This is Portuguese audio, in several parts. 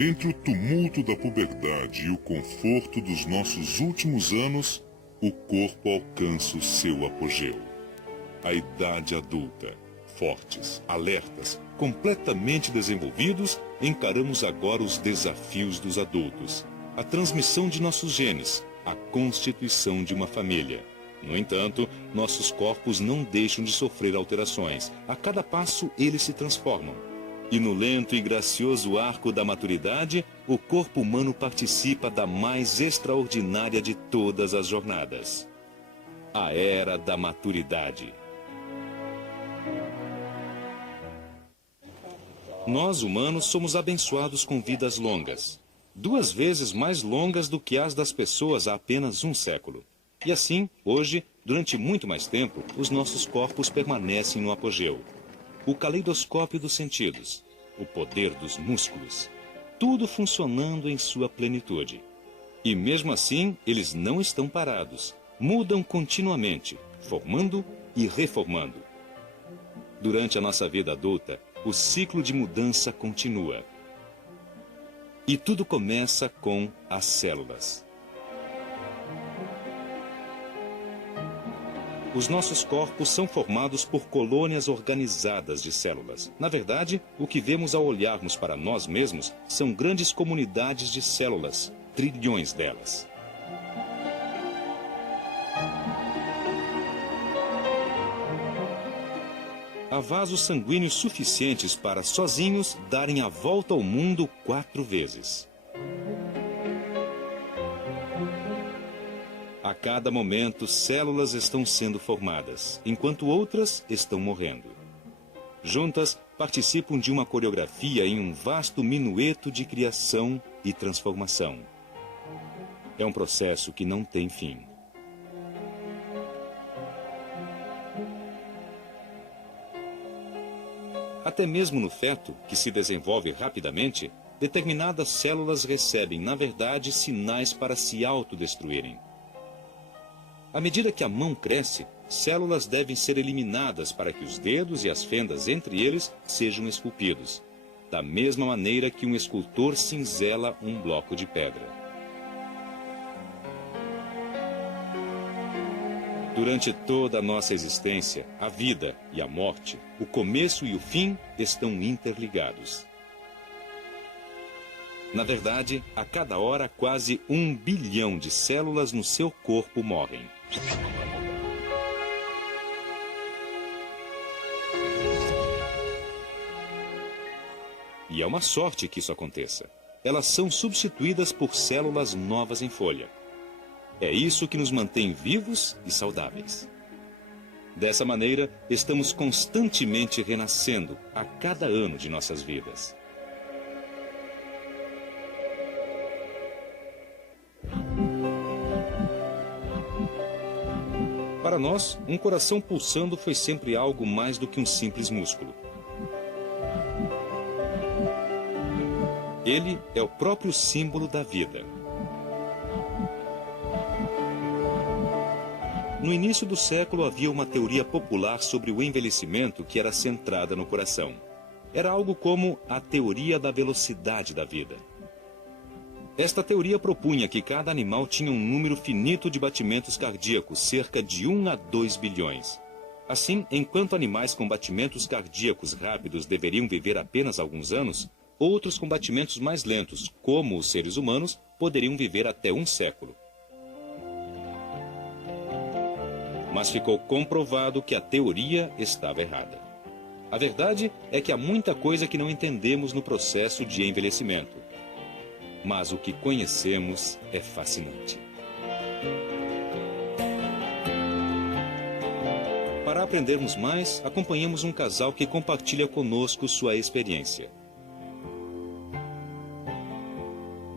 Entre o tumulto da puberdade e o conforto dos nossos últimos anos, o corpo alcança o seu apogeu. A idade adulta. Fortes, alertas, completamente desenvolvidos, encaramos agora os desafios dos adultos. A transmissão de nossos genes, a constituição de uma família. No entanto, nossos corpos não deixam de sofrer alterações. A cada passo, eles se transformam. E no lento e gracioso arco da maturidade, o corpo humano participa da mais extraordinária de todas as jornadas. A Era da Maturidade. Nós, humanos, somos abençoados com vidas longas. 2 vezes mais longas do que as das pessoas há apenas 1 século. E assim, hoje, durante muito mais tempo, os nossos corpos permanecem no apogeu. O caleidoscópio dos sentidos, o poder dos músculos, tudo funcionando em sua plenitude. E mesmo assim, eles não estão parados, mudam continuamente, formando e reformando. Durante a nossa vida adulta, o ciclo de mudança continua. E tudo começa com as células. Os nossos corpos são formados por colônias organizadas de células. Na verdade, o que vemos ao olharmos para nós mesmos são grandes comunidades de células, trilhões delas. Há vasos sanguíneos suficientes para, sozinhos, darem a volta ao mundo 4 vezes. A cada momento, células estão sendo formadas, enquanto outras estão morrendo. Juntas, participam de uma coreografia em um vasto minueto de criação e transformação. É um processo que não tem fim. Até mesmo no feto, que se desenvolve rapidamente, determinadas células recebem, na verdade, sinais para se autodestruírem. À medida que a mão cresce, células devem ser eliminadas para que os dedos e as fendas entre eles sejam esculpidos, da mesma maneira que um escultor cinzela um bloco de pedra. Durante toda a nossa existência, a vida e a morte, o começo e o fim estão interligados. Na verdade, a cada hora, quase 1 bilhão de células no seu corpo morrem. E é uma sorte que isso aconteça. Elas são substituídas por células novas em folha. É isso que nos mantém vivos e saudáveis. Dessa maneira, estamos constantemente renascendo a cada ano de nossas vidas. Para nós, um coração pulsando foi sempre algo mais do que um simples músculo. Ele é o próprio símbolo da vida. No início do século havia uma teoria popular sobre o envelhecimento que era centrada no coração. Era algo como a teoria da velocidade da vida. Esta teoria propunha que cada animal tinha um número finito de batimentos cardíacos, cerca de 1 a 2 bilhões. Assim, enquanto animais com batimentos cardíacos rápidos deveriam viver apenas alguns anos, outros com batimentos mais lentos, como os seres humanos, poderiam viver até 1 século. Mas ficou comprovado que a teoria estava errada. A verdade é que há muita coisa que não entendemos no processo de envelhecimento. Mas o que conhecemos é fascinante. Para aprendermos mais, acompanhamos um casal que compartilha conosco sua experiência.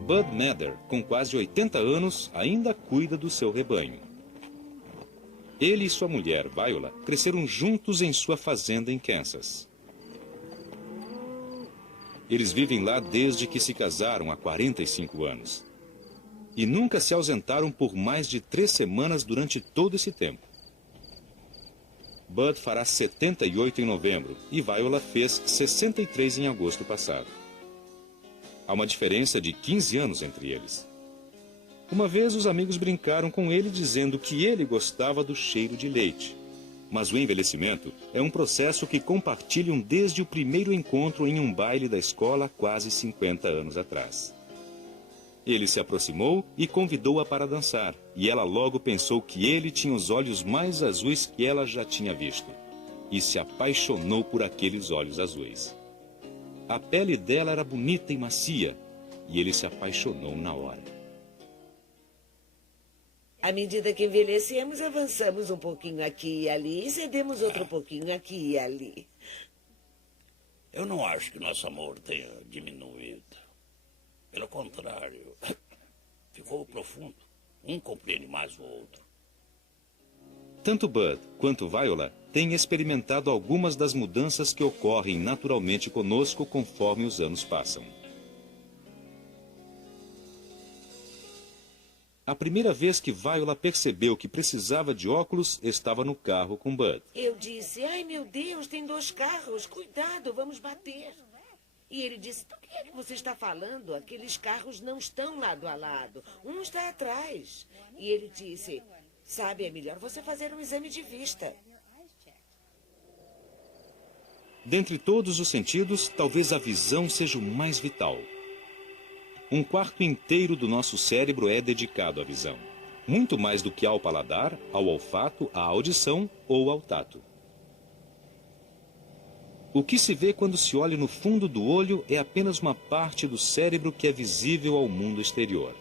Bud Mather, com quase 80 anos, ainda cuida do seu rebanho. Ele e sua mulher, Viola, cresceram juntos em sua fazenda em Kansas. Eles vivem lá desde que se casaram há 45 anos. E nunca se ausentaram por mais de 3 semanas durante todo esse tempo. Bud fará 78 em novembro e Viola fez 63 em agosto passado. Há uma diferença de 15 anos entre eles. Uma vez os amigos brincaram com ele dizendo que ele gostava do cheiro de leite. Mas o envelhecimento é um processo que compartilham desde o primeiro encontro em um baile da escola quase 50 anos atrás. Ele se aproximou e convidou-a para dançar, e ela logo pensou que ele tinha os olhos mais azuis que ela já tinha visto, e se apaixonou por aqueles olhos azuis. A pele dela era bonita e macia, e ele se apaixonou na hora. À medida que envelhecemos, avançamos um pouquinho aqui e ali, e cedemos outro pouquinho aqui e ali. Eu não acho que nosso amor tenha diminuído. Pelo contrário, ficou profundo. Um compreende mais o outro. Tanto Bud quanto Viola têm experimentado algumas das mudanças que ocorrem naturalmente conosco conforme os anos passam. A primeira vez que Viola percebeu que precisava de óculos estava no carro com Bud. Eu disse, ai meu Deus, tem 2 carros, cuidado, vamos bater. E ele disse, do que é que você está falando? Aqueles carros não estão lado a lado, um está atrás. E ele disse, sabe, é melhor você fazer um exame de vista. Dentre todos os sentidos, talvez a visão seja o mais vital. Um quarto inteiro do nosso cérebro é dedicado à visão. Muito mais do que ao paladar, ao olfato, à audição ou ao tato. O que se vê quando se olha no fundo do olho é apenas uma parte do cérebro que é visível ao mundo exterior.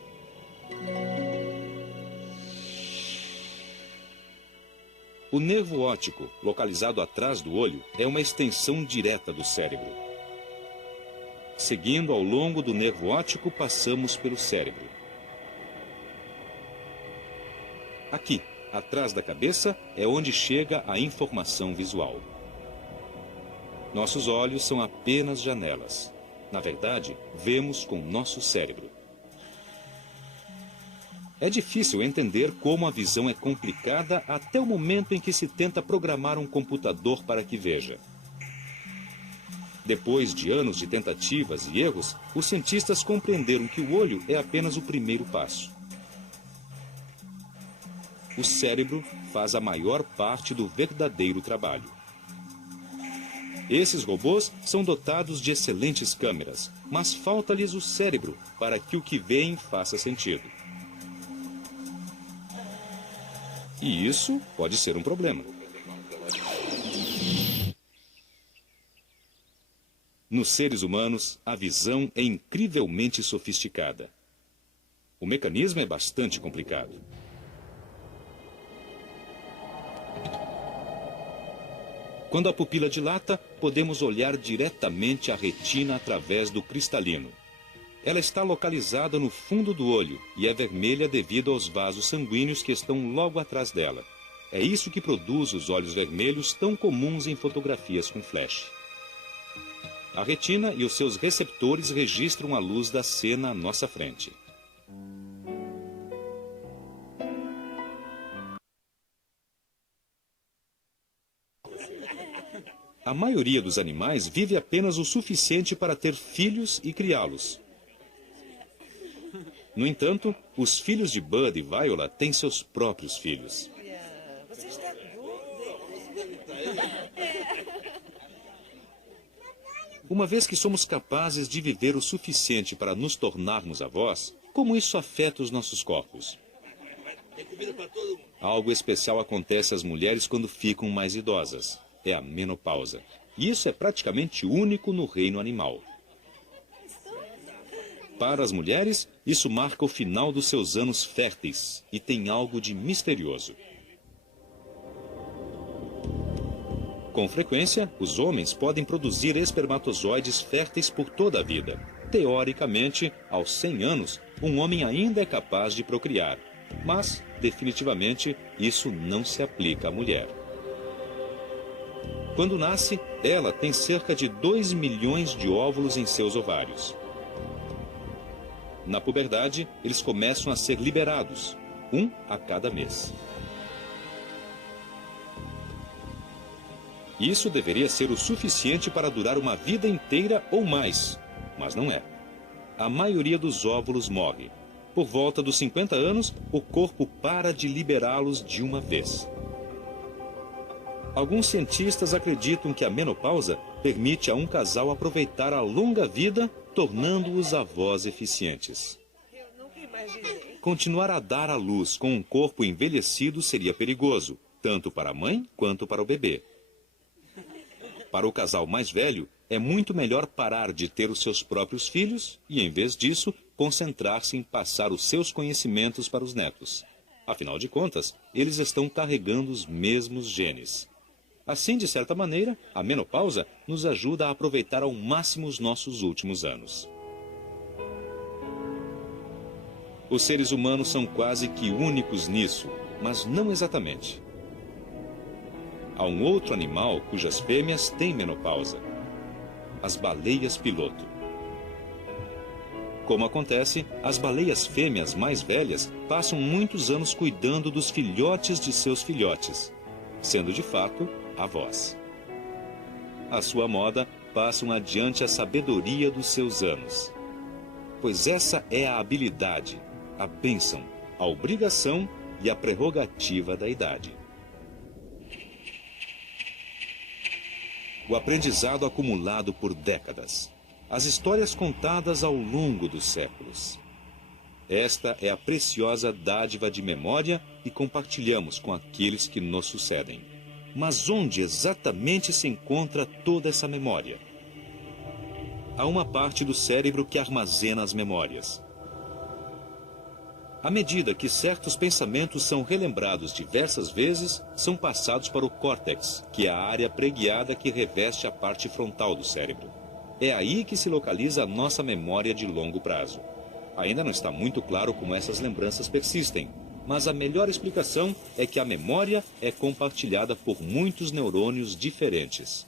O nervo óptico, localizado atrás do olho, é uma extensão direta do cérebro. Seguindo ao longo do nervo óptico, passamos pelo cérebro. Aqui, atrás da cabeça, é onde chega a informação visual. Nossos olhos são apenas janelas. Na verdade, vemos com nosso cérebro. É difícil entender como a visão é complicada até o momento em que se tenta programar um computador para que veja. Depois de anos de tentativas e erros, os cientistas compreenderam que o olho é apenas o primeiro passo. O cérebro faz a maior parte do verdadeiro trabalho. Esses robôs são dotados de excelentes câmeras, mas falta-lhes o cérebro para que o que veem faça sentido. E isso pode ser um problema. Nos seres humanos, a visão é incrivelmente sofisticada. O mecanismo é bastante complicado. Quando a pupila dilata, podemos olhar diretamente a retina através do cristalino. Ela está localizada no fundo do olho e é vermelha devido aos vasos sanguíneos que estão logo atrás dela. É isso que produz os olhos vermelhos tão comuns em fotografias com flash. A retina e os seus receptores registram a luz da cena à nossa frente. A maioria dos animais vive apenas o suficiente para ter filhos e criá-los. No entanto, os filhos de Bud e Viola têm seus próprios filhos. Você está Uma vez que somos capazes de viver o suficiente para nos tornarmos avós, como isso afeta os nossos corpos? Algo especial acontece às mulheres quando ficam mais idosas. É a menopausa. E isso é praticamente único no reino animal. Para as mulheres, isso marca o final dos seus anos férteis e tem algo de misterioso. Com frequência, os homens podem produzir espermatozoides férteis por toda a vida. Teoricamente, aos 100 anos, um homem ainda é capaz de procriar. Mas, definitivamente, isso não se aplica à mulher. Quando nasce, ela tem cerca de 2 milhões de óvulos em seus ovários. Na puberdade, eles começam a ser liberados, um a cada mês. Isso deveria ser o suficiente para durar uma vida inteira ou mais, mas não é. a maioria dos óvulos morre. Por volta dos 50 anos, o corpo para de liberá-los de uma vez. Alguns cientistas acreditam que a menopausa permite a um casal aproveitar a longa vida, tornando-os avós eficientes. Eu nunca imaginei. Continuar a dar à luz com um corpo envelhecido seria perigoso, tanto para a mãe quanto para o bebê. Para o casal mais velho, é muito melhor parar de ter os seus próprios filhos e, em vez disso, concentrar-se em passar os seus conhecimentos para os netos. Afinal de contas, eles estão carregando os mesmos genes. Assim, de certa maneira, a menopausa nos ajuda a aproveitar ao máximo os nossos últimos anos. Os seres humanos são quase que únicos nisso, mas não exatamente. Há um outro animal cujas fêmeas têm menopausa: as baleias piloto. Como acontece, as baleias fêmeas mais velhas passam muitos anos cuidando dos filhotes de seus filhotes, sendo de fato avós. À sua moda, passam adiante a sabedoria dos seus anos. Pois essa é a habilidade, a bênção, a obrigação e a prerrogativa da idade. O aprendizado acumulado por décadas. As histórias contadas ao longo dos séculos. Esta é a preciosa dádiva de memória que compartilhamos com aqueles que nos sucedem. Mas onde exatamente se encontra toda essa memória? Há uma parte do cérebro que armazena as memórias. À medida que certos pensamentos são relembrados diversas vezes, são passados para o córtex, que é a área preguiada que reveste a parte frontal do cérebro. É aí que se localiza a nossa memória de longo prazo. Ainda não está muito claro como essas lembranças persistem, mas a melhor explicação é que a memória é compartilhada por muitos neurônios diferentes.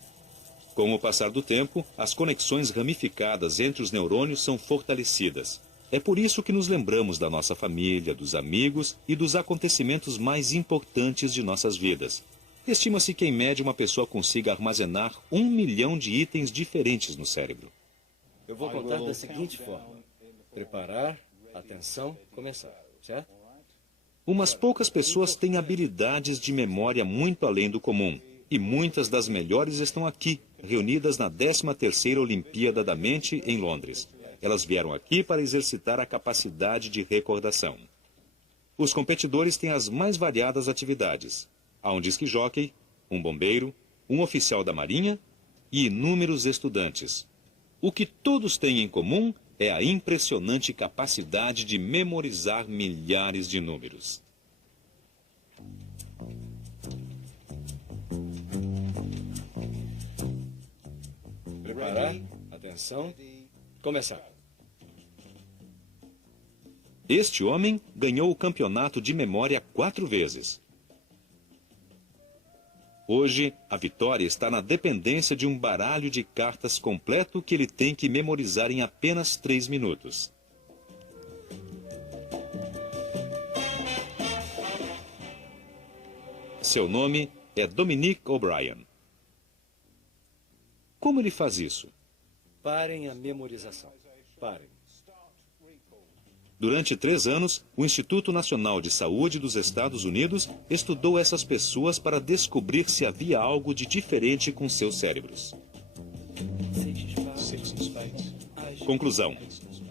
Com o passar do tempo, as conexões ramificadas entre os neurônios são fortalecidas. É por isso que nos lembramos da nossa família, dos amigos e dos acontecimentos mais importantes de nossas vidas. Estima-se que, em média, uma pessoa consiga armazenar 1 milhão de itens diferentes no cérebro. Eu vou contar da seguinte forma: preparar, atenção, começar, certo? Umas poucas pessoas têm habilidades de memória muito além do comum, e muitas das melhores estão aqui, reunidas na 13ª Olimpíada da Mente, em Londres. Elas vieram aqui para exercitar a capacidade de recordação. Os competidores têm as mais variadas atividades. Há um disque jockey, um bombeiro, um oficial da marinha e inúmeros estudantes. O que todos têm em comum é a impressionante capacidade de memorizar milhares de números. Preparar, atenção, começar. Este homem ganhou o campeonato de memória 4 vezes. Hoje, a vitória está na dependência de um baralho de cartas completo que ele tem que memorizar em apenas 3 minutos. Seu nome é Dominic O'Brien. Como ele faz isso? Parem a memorização. Parem. Durante 3 anos, o Instituto Nacional de Saúde dos Estados Unidos estudou essas pessoas para descobrir se havia algo de diferente com seus cérebros. Conclusão: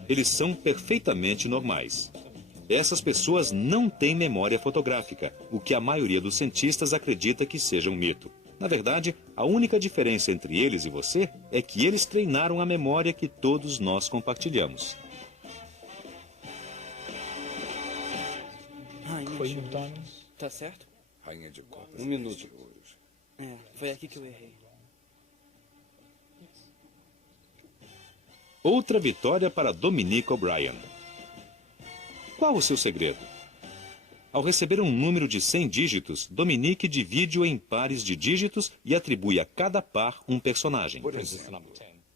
eles são perfeitamente normais. Essas pessoas não têm memória fotográfica, o que a maioria dos cientistas acredita que seja um mito. Na verdade, a única diferença entre eles e você é que eles treinaram a memória que todos nós compartilhamos. Foi no Tá certo? Rainha de copas. 1 minuto. Foi aqui que eu errei. Outra vitória para Dominic O'Brien. Qual o seu segredo? Ao receber um número de 100 dígitos, Dominic divide-o em pares de dígitos e atribui a cada par um personagem. Por exemplo,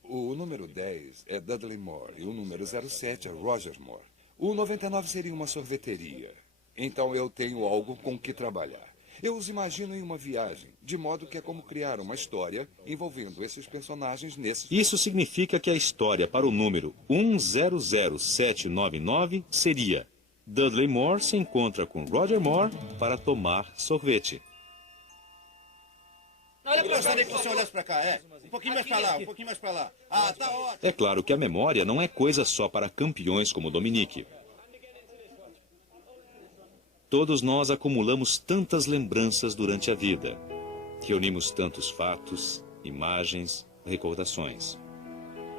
o número 10 é Dudley Moore e o número 07 é Roger Moore. O 99 seria uma sorveteria. Então eu tenho algo com que trabalhar. Eu os imagino em uma viagem, de modo que é como criar uma história envolvendo esses personagens nesses... Isso significa que a história para o número 100799 seria: Dudley Moore se encontra com Roger Moore para tomar sorvete. Eu gostaria que você olhasse pra cá, é? Um pouquinho mais pra lá, um pouquinho mais pra lá. Ah, tá ótimo. É claro que a memória não é coisa só para campeões como Dominique. Todos nós acumulamos tantas lembranças durante a vida. Reunimos tantos fatos, imagens, recordações.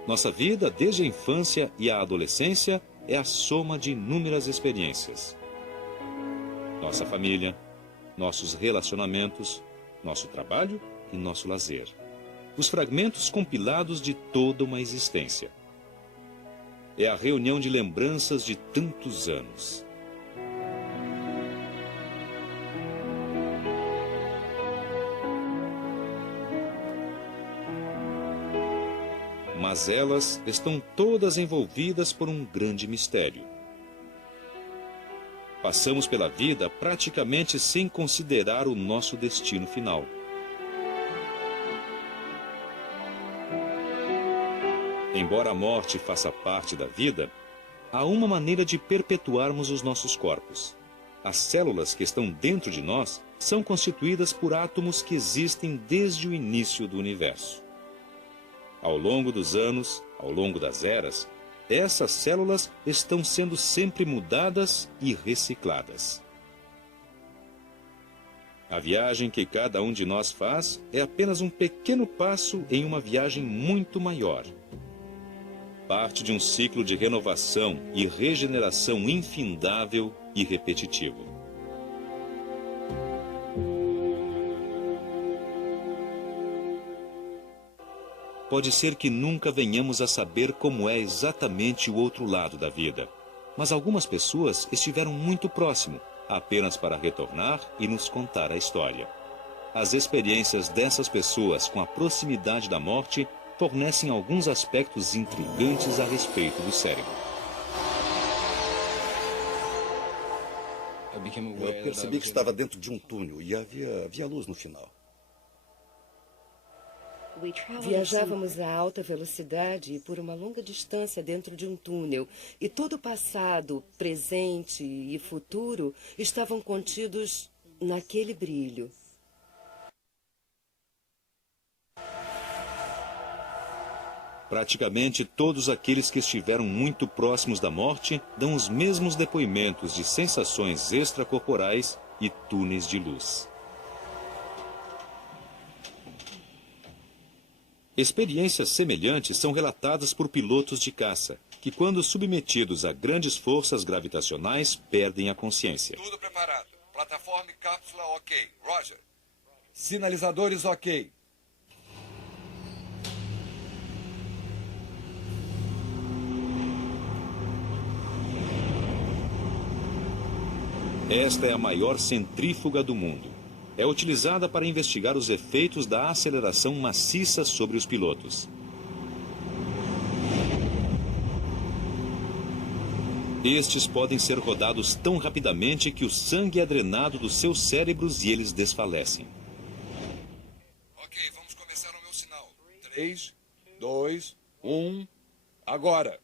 Nossa vida, desde a infância e a adolescência, é a soma de inúmeras experiências. Nossa família, nossos relacionamentos, nosso trabalho e nosso lazer. Os fragmentos compilados de toda uma existência. É a reunião de lembranças de tantos anos. Mas elas estão todas envolvidas por um grande mistério. Passamos pela vida praticamente sem considerar o nosso destino final. Embora a morte faça parte da vida, há uma maneira de perpetuarmos os nossos corpos. As células que estão dentro de nós são constituídas por átomos que existem desde o início do universo. Ao longo dos anos, ao longo das eras, essas células estão sendo sempre mudadas e recicladas. A viagem que cada um de nós faz é apenas um pequeno passo em uma viagem muito maior. Parte de um ciclo de renovação e regeneração infindável e repetitivo. Pode ser que nunca venhamos a saber como é exatamente o outro lado da vida. Mas algumas pessoas estiveram muito próximo, apenas para retornar e nos contar a história. As experiências dessas pessoas com a proximidade da morte fornecem alguns aspectos intrigantes a respeito do cérebro. Eu percebi que estava dentro de um túnel e havia luz no final. Viajávamos a alta velocidade e por uma longa distância dentro de um túnel, e todo o passado, presente e futuro estavam contidos naquele brilho. Praticamente todos aqueles que estiveram muito próximos da morte dão os mesmos depoimentos de sensações extracorporais e túneis de luz. Experiências semelhantes são relatadas por pilotos de caça, que quando submetidos a grandes forças gravitacionais perdem a consciência. Tudo preparado. Plataforma e cápsula ok. Roger. Sinalizadores ok. Esta é a maior centrífuga do mundo. É utilizada para investigar os efeitos da aceleração maciça sobre os pilotos. Estes podem ser rodados tão rapidamente que o sangue é drenado dos seus cérebros e eles desfalecem. Ok, vamos começar o meu sinal. 3, 2, 1, agora!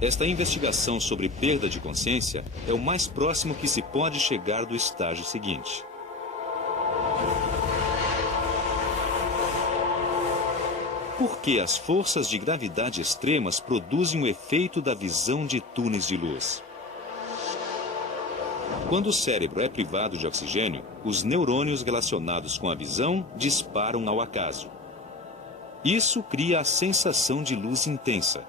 Esta investigação sobre perda de consciência é o mais próximo que se pode chegar do estágio seguinte. Por que as forças de gravidade extremas produzem o efeito da visão de túneis de luz? Quando o cérebro é privado de oxigênio, os neurônios relacionados com a visão disparam ao acaso. Isso cria a sensação de luz intensa.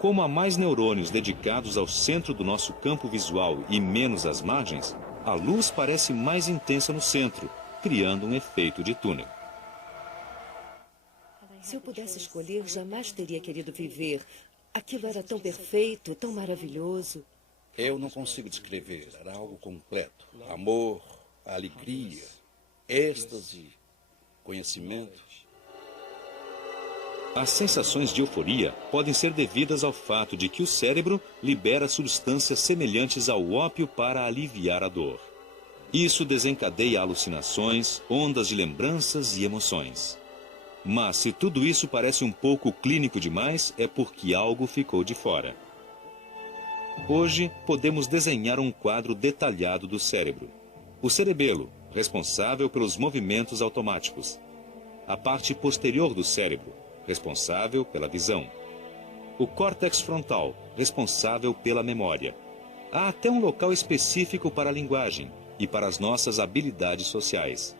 Como há mais neurônios dedicados ao centro do nosso campo visual e menos às margens, a luz parece mais intensa no centro, criando um efeito de túnel. Se eu pudesse escolher, jamais teria querido viver. Aquilo era tão perfeito, tão maravilhoso. Eu não consigo descrever. Era algo completo. Amor, alegria, êxtase, conhecimento. As sensações de euforia podem ser devidas ao fato de que o cérebro libera substâncias semelhantes ao ópio para aliviar a dor. Isso desencadeia alucinações, ondas de lembranças e emoções. Mas se tudo isso parece um pouco clínico demais, é porque algo ficou de fora. Hoje, podemos desenhar um quadro detalhado do cérebro. O cerebelo, responsável pelos movimentos automáticos. A parte posterior do cérebro, responsável pela visão. O córtex frontal, responsável pela memória. Há até um local específico para a linguagem e para as nossas habilidades sociais.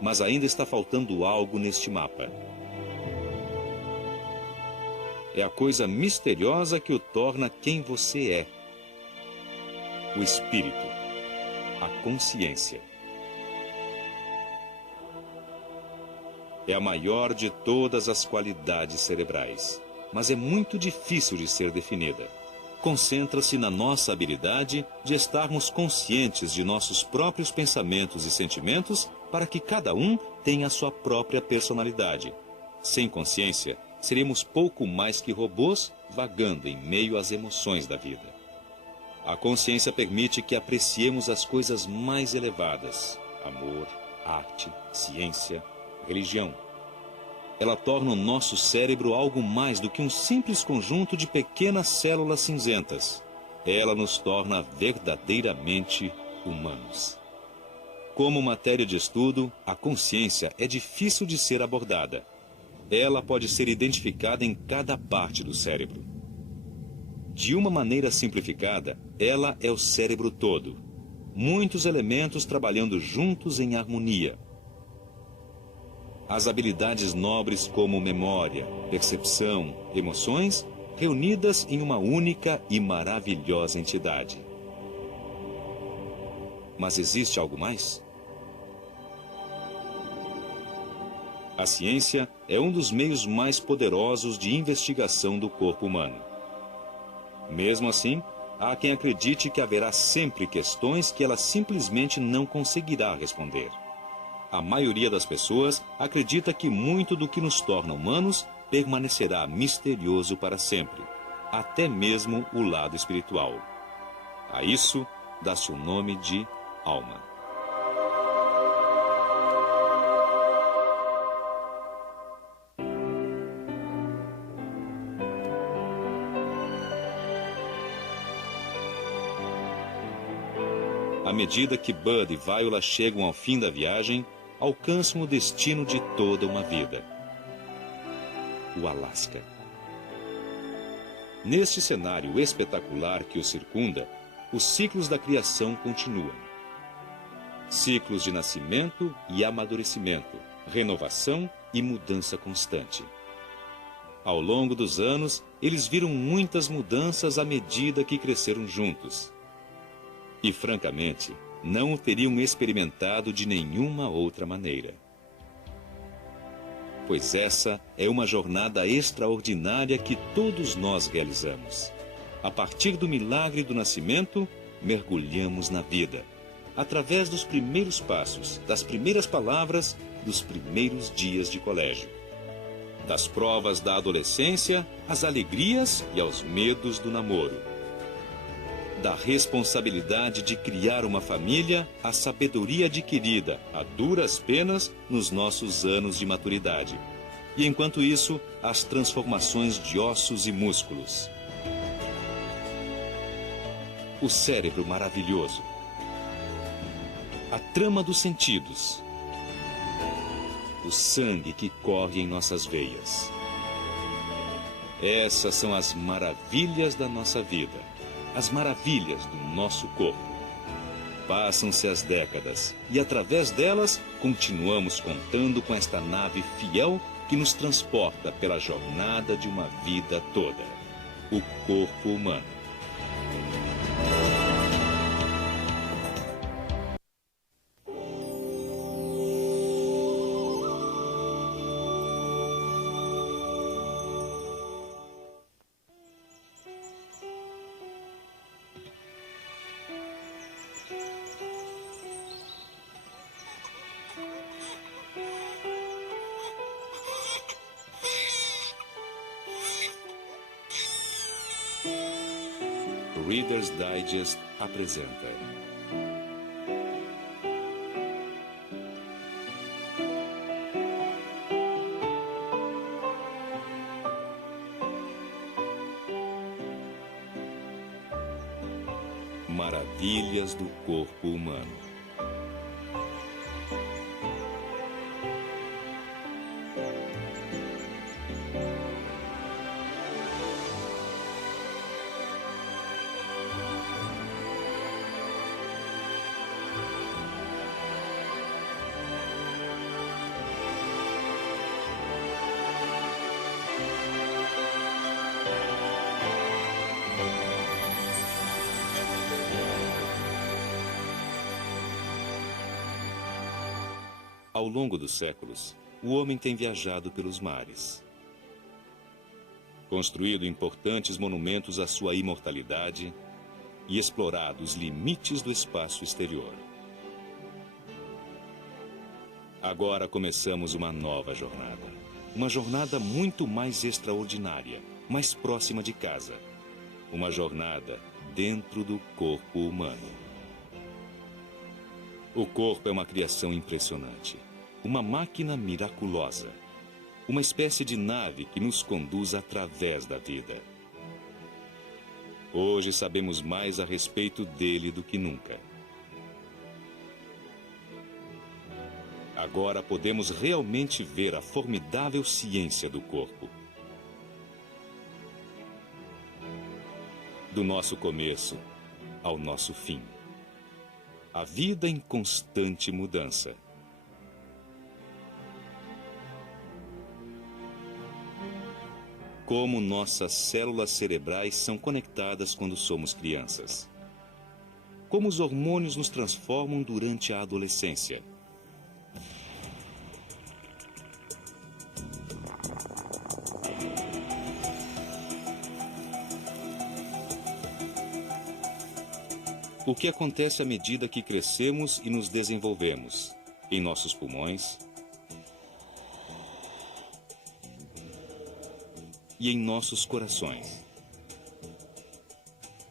Mas ainda está faltando algo neste mapa. É a coisa misteriosa que o torna quem você é. O espírito, a consciência. É a maior de todas as qualidades cerebrais, mas é muito difícil de ser definida. Concentra-se na nossa habilidade de estarmos conscientes de nossos próprios pensamentos e sentimentos para que cada um tenha a sua própria personalidade. Sem consciência, seremos pouco mais que robôs vagando em meio às emoções da vida. A consciência permite que apreciemos as coisas mais elevadas: amor, arte, ciência, religião. Ela torna o nosso cérebro algo mais do que um simples conjunto de pequenas células cinzentas. Ela nos torna verdadeiramente humanos. Como matéria de estudo, a consciência é difícil de ser abordada. Ela pode ser identificada em cada parte do cérebro. De uma maneira simplificada, ela é o cérebro todo. Muitos elementos trabalhando juntos em harmonia. As habilidades nobres como memória, percepção, emoções, reunidas em uma única e maravilhosa entidade. Mas existe algo mais? A ciência é um dos meios mais poderosos de investigação do corpo humano. Mesmo assim, há quem acredite que haverá sempre questões que ela simplesmente não conseguirá responder. A maioria das pessoas acredita que muito do que nos torna humanos permanecerá misterioso para sempre, até mesmo o lado espiritual. A isso dá-se o nome de alma. À medida que Bud e Viola chegam ao fim da viagem, alcançam o destino de toda uma vida: o Alasca. Neste cenário espetacular que o circunda, os ciclos da criação continuam. Ciclos de nascimento e amadurecimento, renovação e mudança constante. Ao longo dos anos, eles viram muitas mudanças à medida que cresceram juntos. E, francamente, não o teriam experimentado de nenhuma outra maneira. Pois essa é uma jornada extraordinária que todos nós realizamos. A partir do milagre do nascimento, mergulhamos na vida, através dos primeiros passos, das primeiras palavras, dos primeiros dias de colégio. Das provas da adolescência, às alegrias e aos medos do namoro. Da responsabilidade de criar uma família à sabedoria adquirida a duras penas nos nossos anos de maturidade. E enquanto isso, as transformações de ossos e músculos. O cérebro maravilhoso. A trama dos sentidos. O sangue que corre em nossas veias. Essas são as maravilhas da nossa vida. As maravilhas do nosso corpo. Passam-se as décadas e, através delas, continuamos contando com esta nave fiel que nos transporta pela jornada de uma vida toda: o corpo humano. Reader's Digest apresenta. Maravilhas do corpo humano. Ao longo dos séculos, o homem tem viajado pelos mares, construído importantes monumentos à sua imortalidade e explorado os limites do espaço exterior. Agora começamos uma nova jornada. Uma jornada muito mais extraordinária, mais próxima de casa. Uma jornada dentro do corpo humano. O corpo é uma criação impressionante. Uma máquina miraculosa. Uma espécie de nave que nos conduz através da vida. Hoje sabemos mais a respeito dele do que nunca. Agora podemos realmente ver a formidável ciência do corpo. Do nosso começo ao nosso fim. A vida em constante mudança. Como nossas células cerebrais são conectadas quando somos crianças. Como os hormônios nos transformam durante a adolescência. O que acontece à medida que crescemos e nos desenvolvemos em nossos pulmões e em nossos corações.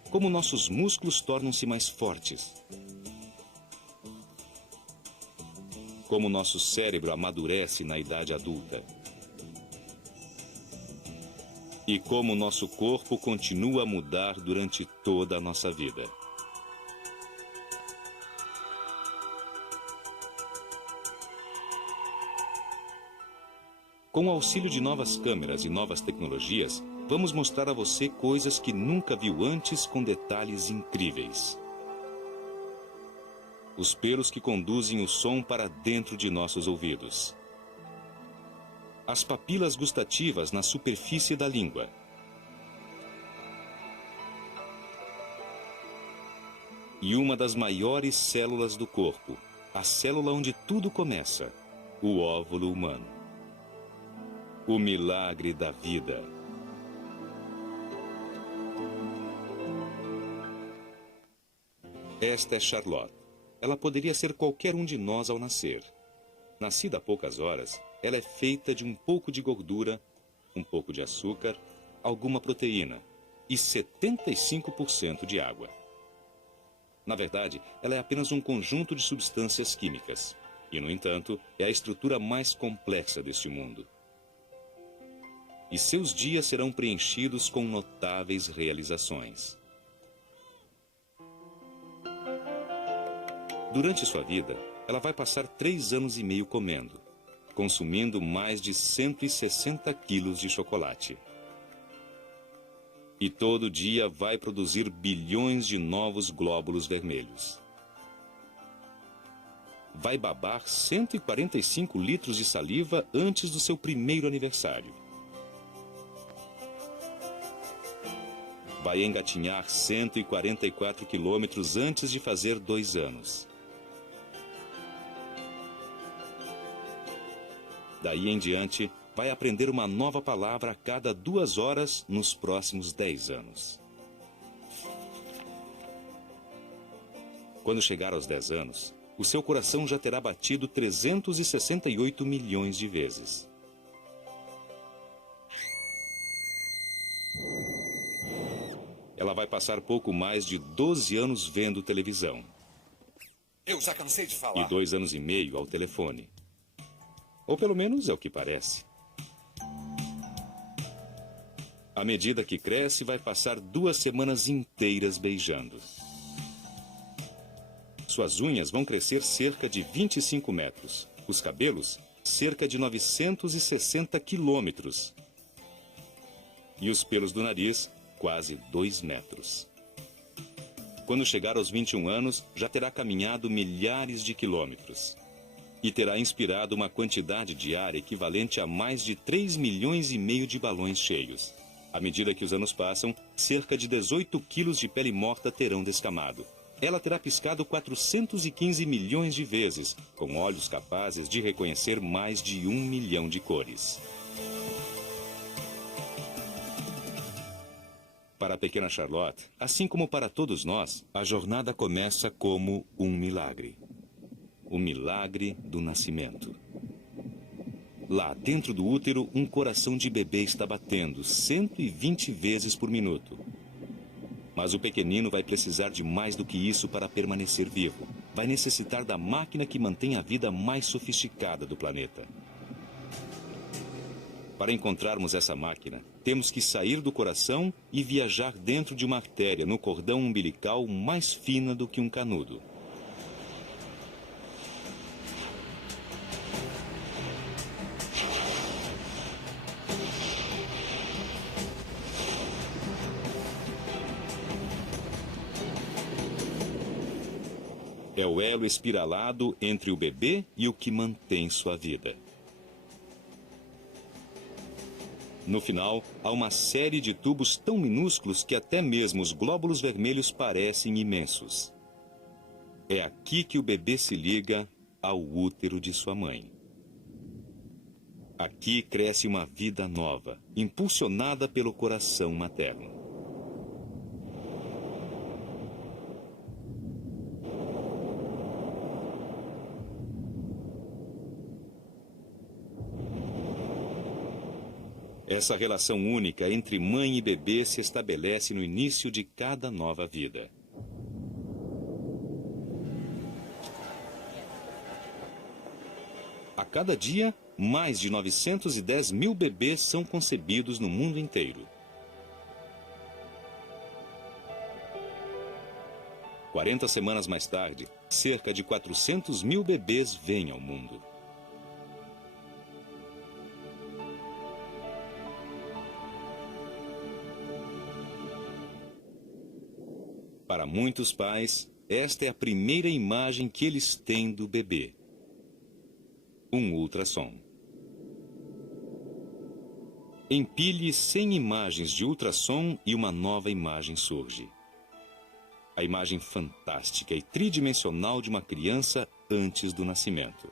Como nossos músculos tornam-se mais fortes. Como nosso cérebro amadurece na idade adulta. E como nosso corpo continua a mudar durante toda a nossa vida. Com o auxílio de novas câmeras e novas tecnologias, vamos mostrar a você coisas que nunca viu antes com detalhes incríveis. Os pelos que conduzem o som para dentro de nossos ouvidos. As papilas gustativas na superfície da língua. E uma das maiores células do corpo, a célula onde tudo começa, o óvulo humano. O milagre da vida. Esta é Charlotte. Ela poderia ser qualquer um de nós ao nascer. Nascida há poucas horas, ela é feita de um pouco de gordura, um pouco de açúcar, alguma proteína e 75% de água. Na verdade, ela é apenas um conjunto de substâncias químicas. E, no entanto, é a estrutura mais complexa deste mundo. E seus dias serão preenchidos com notáveis realizações. Durante sua vida, ela vai passar 3 anos e meio comendo, consumindo mais de 160 quilos de chocolate. E todo dia vai produzir bilhões de novos glóbulos vermelhos. Vai babar 145 litros de saliva antes do seu primeiro aniversário. Vai engatinhar 144 quilômetros antes de fazer 2 anos. Daí em diante, vai aprender uma nova palavra a cada 2 horas nos próximos 10 anos. Quando chegar aos 10 anos, o seu coração já terá batido 368 milhões de vezes. Ela Ela vai passar pouco mais de 12 anos vendo televisão. Eu já cansei de falar. E 2 anos e meio ao telefone. Ou pelo menos é o que parece. À medida que cresce, vai passar 2 semanas inteiras beijando. Suas unhas vão crescer cerca de 25 metros. Os cabelos, cerca de 960 quilômetros. E os pelos do nariz, quase 2 metros. Quando chegar aos 21 anos, já terá caminhado milhares de quilômetros. E terá inspirado uma quantidade de ar equivalente a mais de 3,5 milhões de balões cheios. À medida que os anos passam, cerca de 18 quilos de pele morta terão descamado. Ela terá piscado 415 milhões de vezes, com olhos capazes de reconhecer mais de 1 milhão de cores. Para a pequena Charlotte, assim como para todos nós, a jornada começa como um milagre. O milagre do nascimento. Lá, dentro do útero, um coração de bebê está batendo 120 vezes por minuto. Mas o pequenino vai precisar de mais do que isso para permanecer vivo. Vai necessitar da máquina que mantém a vida mais sofisticada do planeta. Para encontrarmos essa máquina, temos que sair do coração e viajar dentro de uma artéria no cordão umbilical mais fina do que um canudo. É o elo espiralado entre o bebê e o que mantém sua vida. No final, há uma série de tubos tão minúsculos que até mesmo os glóbulos vermelhos parecem imensos. É aqui que o bebê se liga ao útero de sua mãe. Aqui cresce uma vida nova, impulsionada pelo coração materno. Essa relação única entre mãe e bebê se estabelece no início de cada nova vida. A cada dia, mais de 910 mil bebês são concebidos no mundo inteiro. 40 semanas mais tarde, cerca de 400 mil bebês vêm ao mundo. Para muitos pais, esta é a primeira imagem que eles têm do bebê. Um ultrassom. Empilhe 100 imagens de ultrassom e uma nova imagem surge. A imagem fantástica e tridimensional de uma criança antes do nascimento.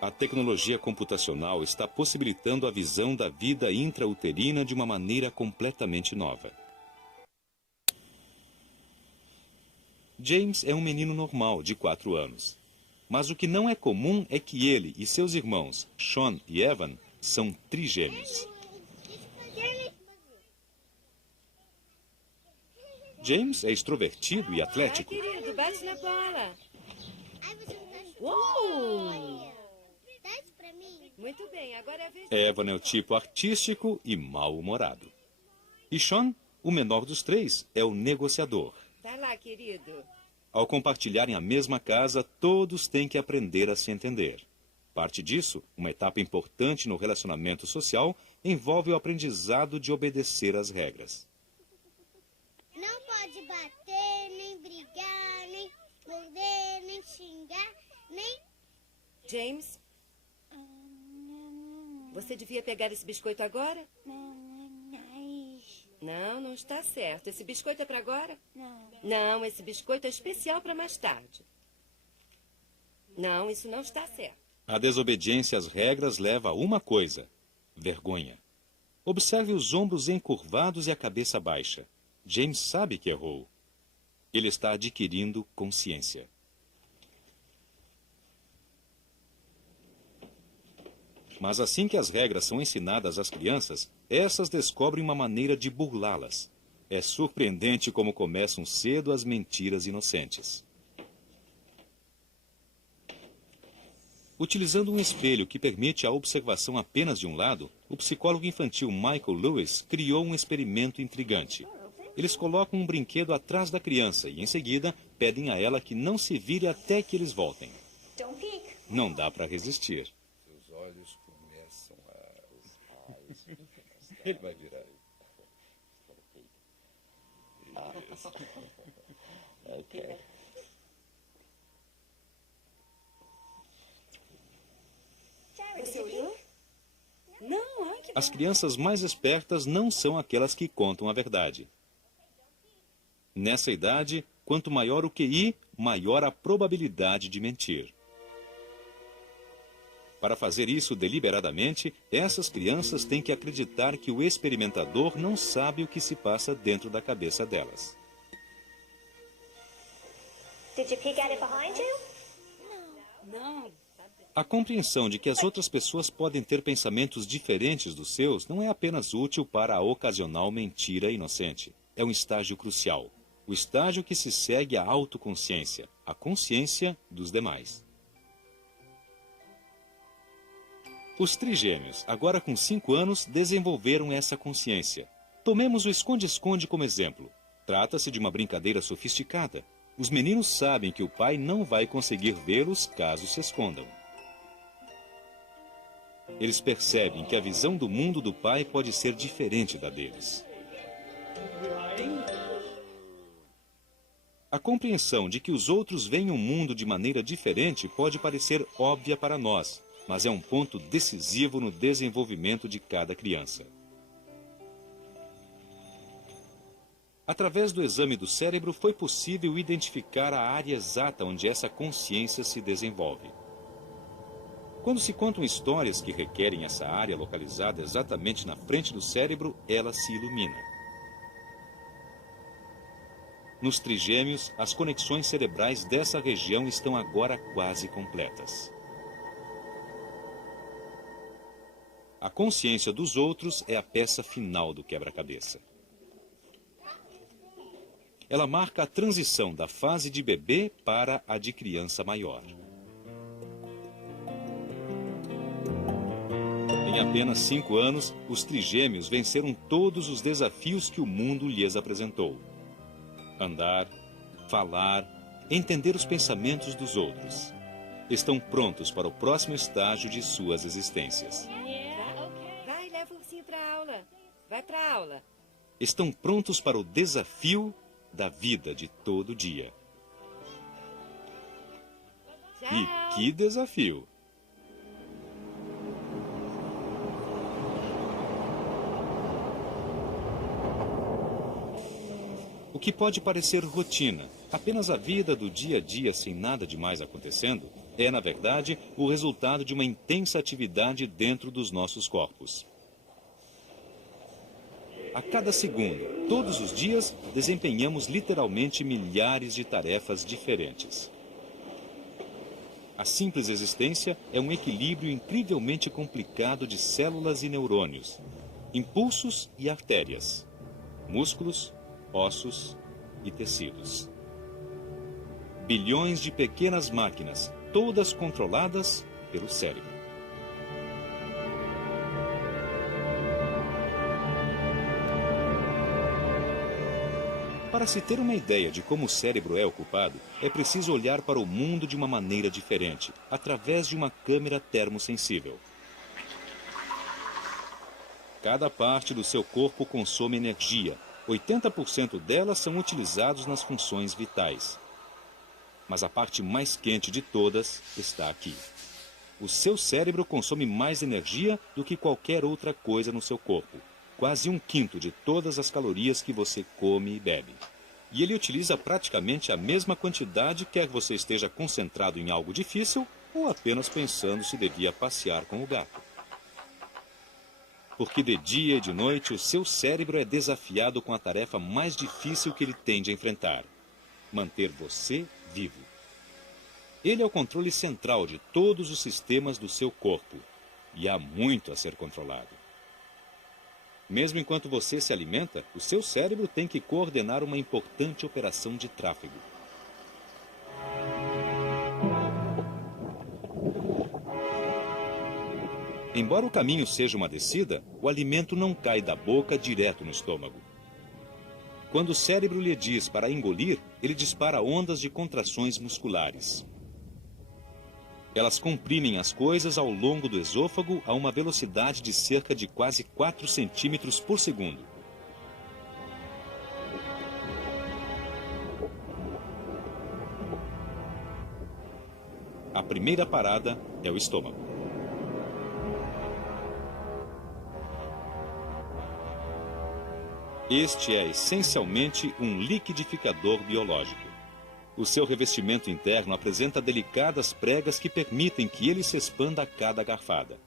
A tecnologia computacional está possibilitando a visão da vida intrauterina de uma maneira completamente nova. James é um menino normal de 4 anos. Mas o que não é comum é que ele e seus irmãos, Sean e Evan, são trigêmeos. James é extrovertido e atlético. Querido, bate na bola. Uou! Muito bem, agora é a vez de... Evan é o tipo artístico e mal-humorado. E Sean, o menor dos 3, é o negociador. Tá lá, querido. Ao compartilharem a mesma casa, todos têm que aprender a se entender. Parte disso, uma etapa importante no relacionamento social, envolve o aprendizado de obedecer às regras. Não pode bater, nem brigar, nem morder, nem xingar, nem... James, você devia pegar esse biscoito agora? Não, não está certo. Esse biscoito é para agora? Não, esse biscoito é especial para mais tarde. Não, isso não está certo. A desobediência às regras leva a uma coisa: vergonha. Observe os ombros encurvados e a cabeça baixa. James sabe que errou. Ele está adquirindo consciência. Mas assim que as regras são ensinadas às crianças, essas descobrem uma maneira de burlá-las. É surpreendente como começam cedo as mentiras inocentes. Utilizando um espelho que permite a observação apenas de um lado, o psicólogo infantil Michael Lewis criou um experimento intrigante. Eles colocam um brinquedo atrás da criança e, em seguida, pedem a ela que não se vire até que eles voltem. Não dá para resistir. Seus olhos começam a... Ele vai virar. Ok. Você olhou? Não, ai que As crianças mais espertas não são aquelas que contam a verdade. Nessa idade, quanto maior o QI, maior a probabilidade de mentir. Para fazer isso deliberadamente, essas crianças têm que acreditar que o experimentador não sabe o que se passa dentro da cabeça delas. Did you peek at it behind you? Não. A compreensão de que as outras pessoas podem ter pensamentos diferentes dos seus não é apenas útil para a ocasional mentira inocente. É um estágio crucial. O estágio que se segue à autoconsciência, a consciência dos demais. Os trigêmeos, agora com 5 anos, desenvolveram essa consciência. Tomemos o esconde-esconde como exemplo. Trata-se de uma brincadeira sofisticada. Os meninos sabem que o pai não vai conseguir vê-los caso se escondam. Eles percebem que a visão do mundo do pai pode ser diferente da deles. A compreensão de que os outros veem o mundo de maneira diferente pode parecer óbvia para nós, mas é um ponto decisivo no desenvolvimento de cada criança. Através do exame do cérebro, foi possível identificar a área exata onde essa consciência se desenvolve. Quando se contam histórias que requerem essa área localizada exatamente na frente do cérebro, ela se ilumina. Nos trigêmeos, as conexões cerebrais dessa região estão agora quase completas. A consciência dos outros é a peça final do quebra-cabeça. Ela marca a transição da fase de bebê para a de criança maior. Em apenas 5 anos, os trigêmeos venceram todos os desafios que o mundo lhes apresentou. Andar, falar, entender os pensamentos dos outros. Estão prontos para o próximo estágio de suas existências. Vai, leva o ursinho para aula. Vai para aula. Estão prontos para o desafio da vida de todo dia. Tchau. E que desafio! O que pode parecer rotina, apenas a vida do dia a dia sem nada demais acontecendo, é, na verdade, o resultado de uma intensa atividade dentro dos nossos corpos. A cada segundo, todos os dias, desempenhamos literalmente milhares de tarefas diferentes. A simples existência é um equilíbrio incrivelmente complicado de células e neurônios, impulsos e artérias, músculos, ossos e tecidos. Bilhões de pequenas máquinas, todas controladas pelo cérebro. Para se ter uma ideia de como o cérebro é ocupado, é preciso olhar para o mundo de uma maneira diferente, através de uma câmera termosensível. Cada parte do seu corpo consome energia. 80% delas são utilizados nas funções vitais. Mas a parte mais quente de todas está aqui. O seu cérebro consome mais energia do que qualquer outra coisa no seu corpo. Quase 1/5 de todas as calorias que você come e bebe. E ele utiliza praticamente a mesma quantidade, quer você esteja concentrado em algo difícil ou apenas pensando se devia passear com o gato. Porque de dia e de noite o seu cérebro é desafiado com a tarefa mais difícil que ele tem de enfrentar: manter você vivo. Ele é o controle central de todos os sistemas do seu corpo. E há muito a ser controlado. Mesmo enquanto você se alimenta, o seu cérebro tem que coordenar uma importante operação de tráfego. Embora o caminho seja uma descida, o alimento não cai da boca direto no estômago. Quando o cérebro lhe diz para engolir, ele dispara ondas de contrações musculares. Elas comprimem as coisas ao longo do esôfago a uma velocidade de cerca de quase 4 centímetros por segundo. A primeira parada é o estômago. Este é essencialmente um liquidificador biológico. O seu revestimento interno apresenta delicadas pregas que permitem que ele se expanda a cada garfada.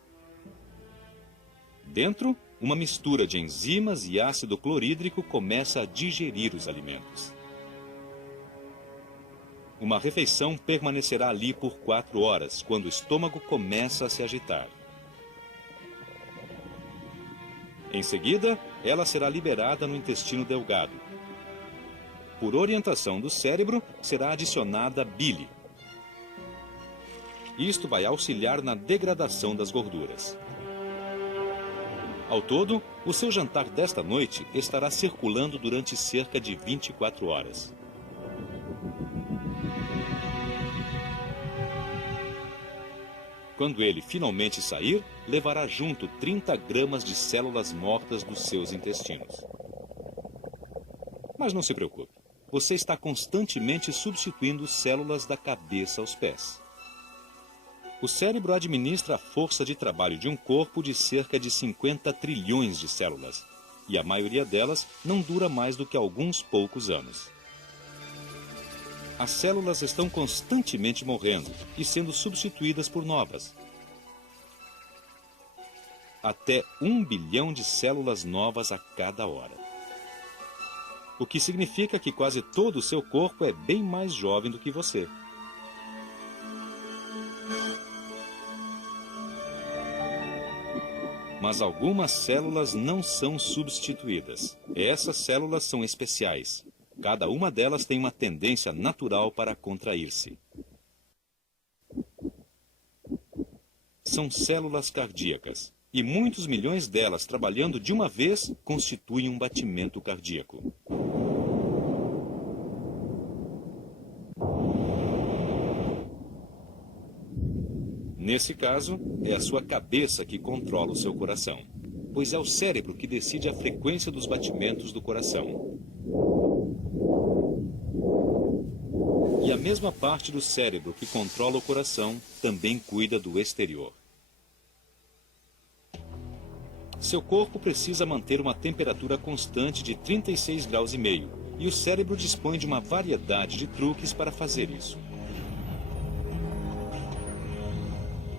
Dentro, uma mistura de enzimas e ácido clorídrico começa a digerir os alimentos. Uma refeição permanecerá ali por 4 horas, quando o estômago começa a se agitar. Em seguida, ela será liberada no intestino delgado. Por orientação do cérebro, será adicionada bile. Isto vai auxiliar na degradação das gorduras. Ao todo, o seu jantar desta noite estará circulando durante cerca de 24 horas. Quando ele finalmente sair, levará junto 30 gramas de células mortas dos seus intestinos. Mas não se preocupe. Você está constantemente substituindo células da cabeça aos pés. O cérebro administra a força de trabalho de um corpo de cerca de 50 trilhões de células, e a maioria delas não dura mais do que alguns poucos anos. As células estão constantemente morrendo e sendo substituídas por novas. Até 1 bilhão de células novas a cada hora. O que significa que quase todo o seu corpo é bem mais jovem do que você. Mas algumas células não são substituídas. Essas células são especiais. Cada uma delas tem uma tendência natural para contrair-se. São células cardíacas. E muitos milhões delas trabalhando de uma vez constituem um batimento cardíaco. Nesse caso, é a sua cabeça que controla o seu coração, pois é o cérebro que decide a frequência dos batimentos do coração. E a mesma parte do cérebro que controla o coração também cuida do exterior. Seu corpo precisa manter uma temperatura constante de 36,5 graus e o cérebro dispõe de uma variedade de truques para fazer isso.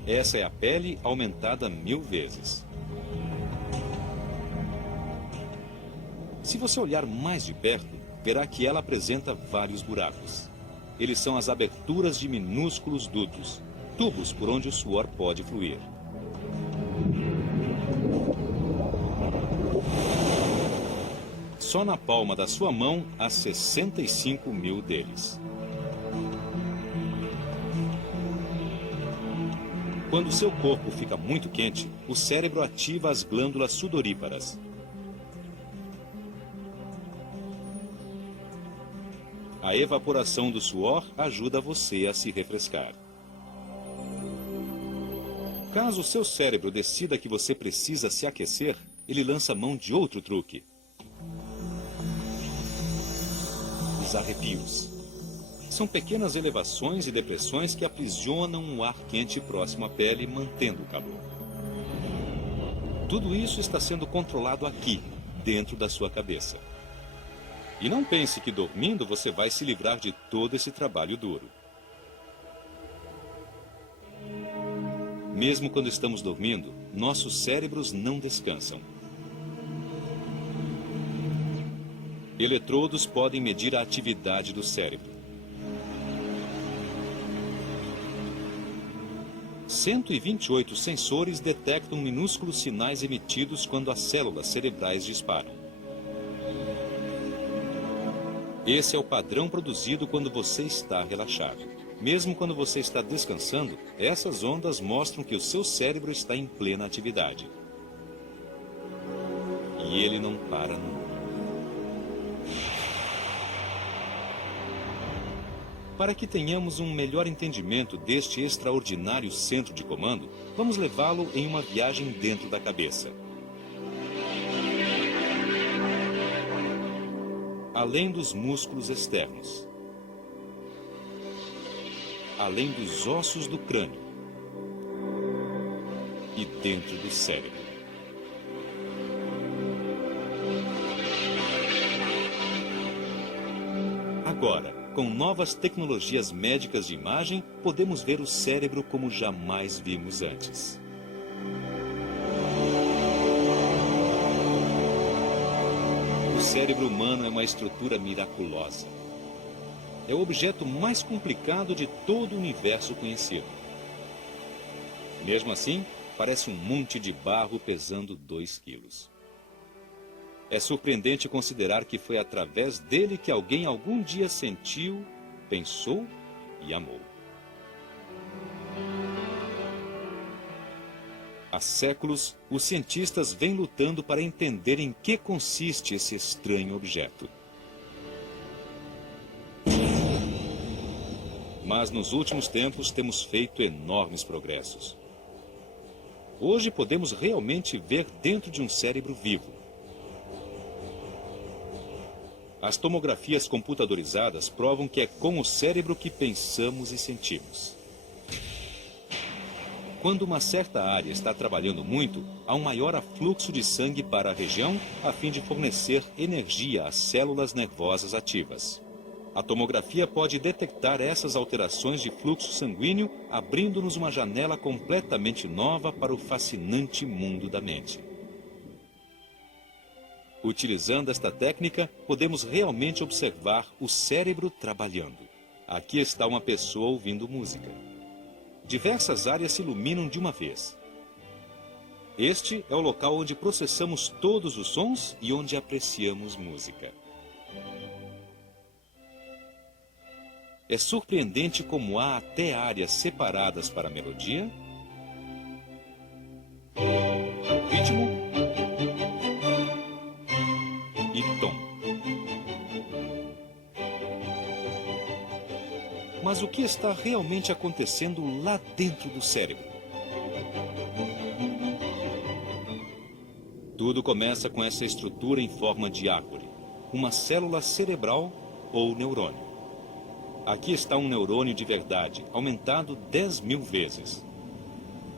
Essa é a pele aumentada 1000 vezes. Se você olhar mais de perto, verá que ela apresenta vários buracos. Eles são as aberturas de minúsculos dutos, tubos por onde o suor pode fluir. Só na palma da sua mão há 65 mil deles. Quando seu corpo fica muito quente, o cérebro ativa as glândulas sudoríparas. A evaporação do suor ajuda você a se refrescar. Caso o seu cérebro decida que você precisa se aquecer, ele lança mão de outro truque. Os arrepios. São pequenas elevações e depressões que aprisionam o ar quente próximo à pele, mantendo o calor. Tudo isso está sendo controlado aqui, dentro da sua cabeça. E não pense que dormindo você vai se livrar de todo esse trabalho duro. Mesmo quando estamos dormindo, nossos cérebros não descansam. Eletrodos podem medir a atividade do cérebro. 128 sensores detectam minúsculos sinais emitidos quando as células cerebrais disparam. Esse é o padrão produzido quando você está relaxado. Mesmo quando você está descansando, essas ondas mostram que o seu cérebro está em plena atividade. E ele não para nunca. Para que tenhamos um melhor entendimento deste extraordinário centro de comando, vamos levá-lo em uma viagem dentro da cabeça. Além dos músculos externos, além dos ossos do crânio e dentro do cérebro. Agora, com novas tecnologias médicas de imagem, podemos ver o cérebro como jamais vimos antes. O cérebro humano é uma estrutura miraculosa. É o objeto mais complicado de todo o universo conhecido. Mesmo assim, parece um monte de barro pesando 2 quilos. É surpreendente considerar que foi através dele que alguém algum dia sentiu, pensou e amou. Há séculos, os cientistas vêm lutando para entender em que consiste esse estranho objeto. Mas nos últimos tempos temos feito enormes progressos. Hoje podemos realmente ver dentro de um cérebro vivo. As tomografias computadorizadas provam que é com o cérebro que pensamos e sentimos. Quando uma certa área está trabalhando muito, há um maior afluxo de sangue para a região a fim de fornecer energia às células nervosas ativas. A tomografia pode detectar essas alterações de fluxo sanguíneo, abrindo-nos uma janela completamente nova para o fascinante mundo da mente. Utilizando esta técnica, podemos realmente observar o cérebro trabalhando. Aqui está uma pessoa ouvindo música. Diversas áreas se iluminam de uma vez. Este é o local onde processamos todos os sons e onde apreciamos música. É surpreendente como há até áreas separadas para a melodia, ritmo e tom. Mas o que está realmente acontecendo lá dentro do cérebro? Tudo começa com essa estrutura em forma de árvore, uma célula cerebral ou neurônio. Aqui está um neurônio de verdade, aumentado 10.000 vezes.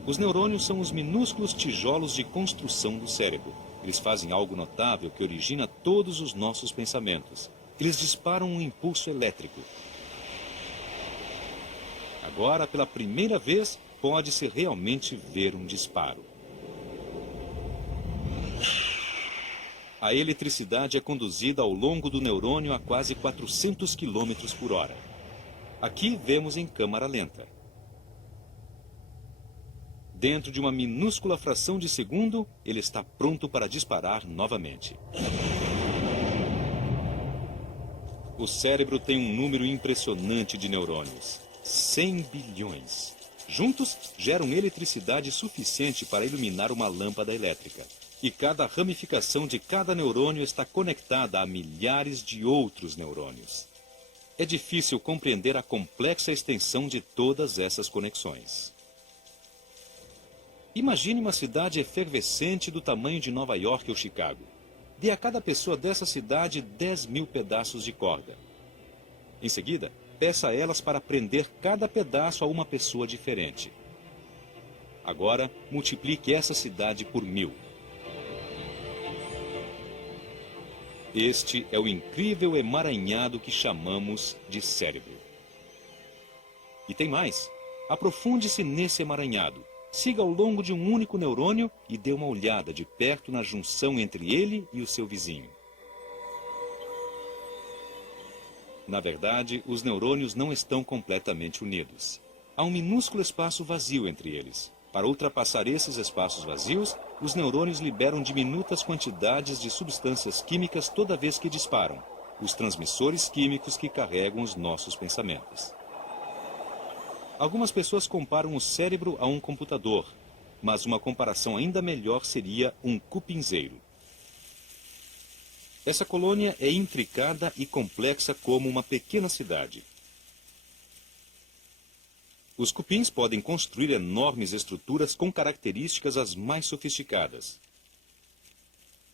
Os neurônios são os minúsculos tijolos de construção do cérebro. Eles fazem algo notável que origina todos os nossos pensamentos. Eles disparam um impulso elétrico. Agora, pela primeira vez, pode-se realmente ver um disparo. A eletricidade é conduzida ao longo do neurônio a quase 400 km por hora. Aqui vemos em câmara lenta. Dentro de uma minúscula fração de segundo, ele está pronto para disparar novamente. O cérebro tem um número impressionante de neurônios. 100 bilhões. Juntos, geram eletricidade suficiente para iluminar uma lâmpada elétrica. E cada ramificação de cada neurônio está conectada a milhares de outros neurônios. É difícil compreender a complexa extensão de todas essas conexões. Imagine uma cidade efervescente do tamanho de Nova York ou Chicago. Dê a cada pessoa dessa cidade 10.000 pedaços de corda. Em seguida, peça a elas para prender cada pedaço a uma pessoa diferente. Agora, multiplique essa cidade por 1.000. Este é o incrível emaranhado que chamamos de cérebro. E tem mais. Aprofunde-se nesse emaranhado. Siga ao longo de um único neurônio e dê uma olhada de perto na junção entre ele e o seu vizinho. Na verdade, os neurônios não estão completamente unidos. há um minúsculo espaço vazio entre eles. Para ultrapassar esses espaços vazios, os neurônios liberam diminutas quantidades de substâncias químicas toda vez que disparam, os transmissores químicos que carregam os nossos pensamentos. Algumas pessoas comparam o cérebro a um computador, mas uma comparação ainda melhor seria um cupinzeiro. Essa colônia é intricada e complexa como uma pequena cidade. Os cupins podem construir enormes estruturas com características as mais sofisticadas.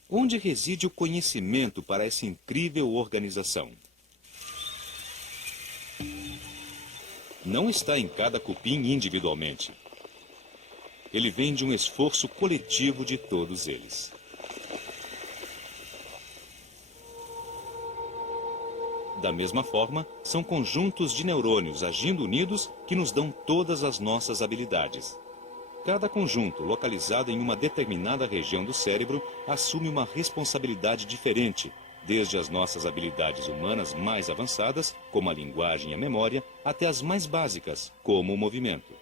Onde reside o conhecimento para essa incrível organização? Não está em cada cupim individualmente. Ele vem de um esforço coletivo de todos eles. Da mesma forma, são conjuntos de neurônios agindo unidos que nos dão todas as nossas habilidades. Cada conjunto, localizado em uma determinada região do cérebro, assume uma responsabilidade diferente, desde as nossas habilidades humanas mais avançadas, como a linguagem e a memória, até as mais básicas, como o movimento.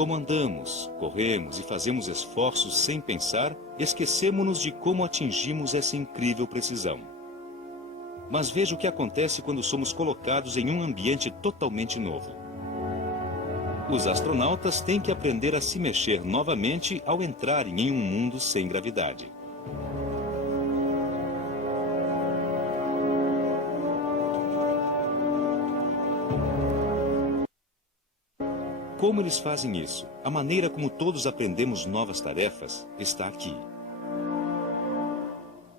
Como andamos, corremos e fazemos esforços sem pensar, esquecemos-nos de como atingimos essa incrível precisão. Mas veja o que acontece quando somos colocados em um ambiente totalmente novo. Os astronautas têm que aprender a se mexer novamente ao entrarem em um mundo sem gravidade. Como eles fazem isso? A maneira como todos aprendemos novas tarefas está aqui.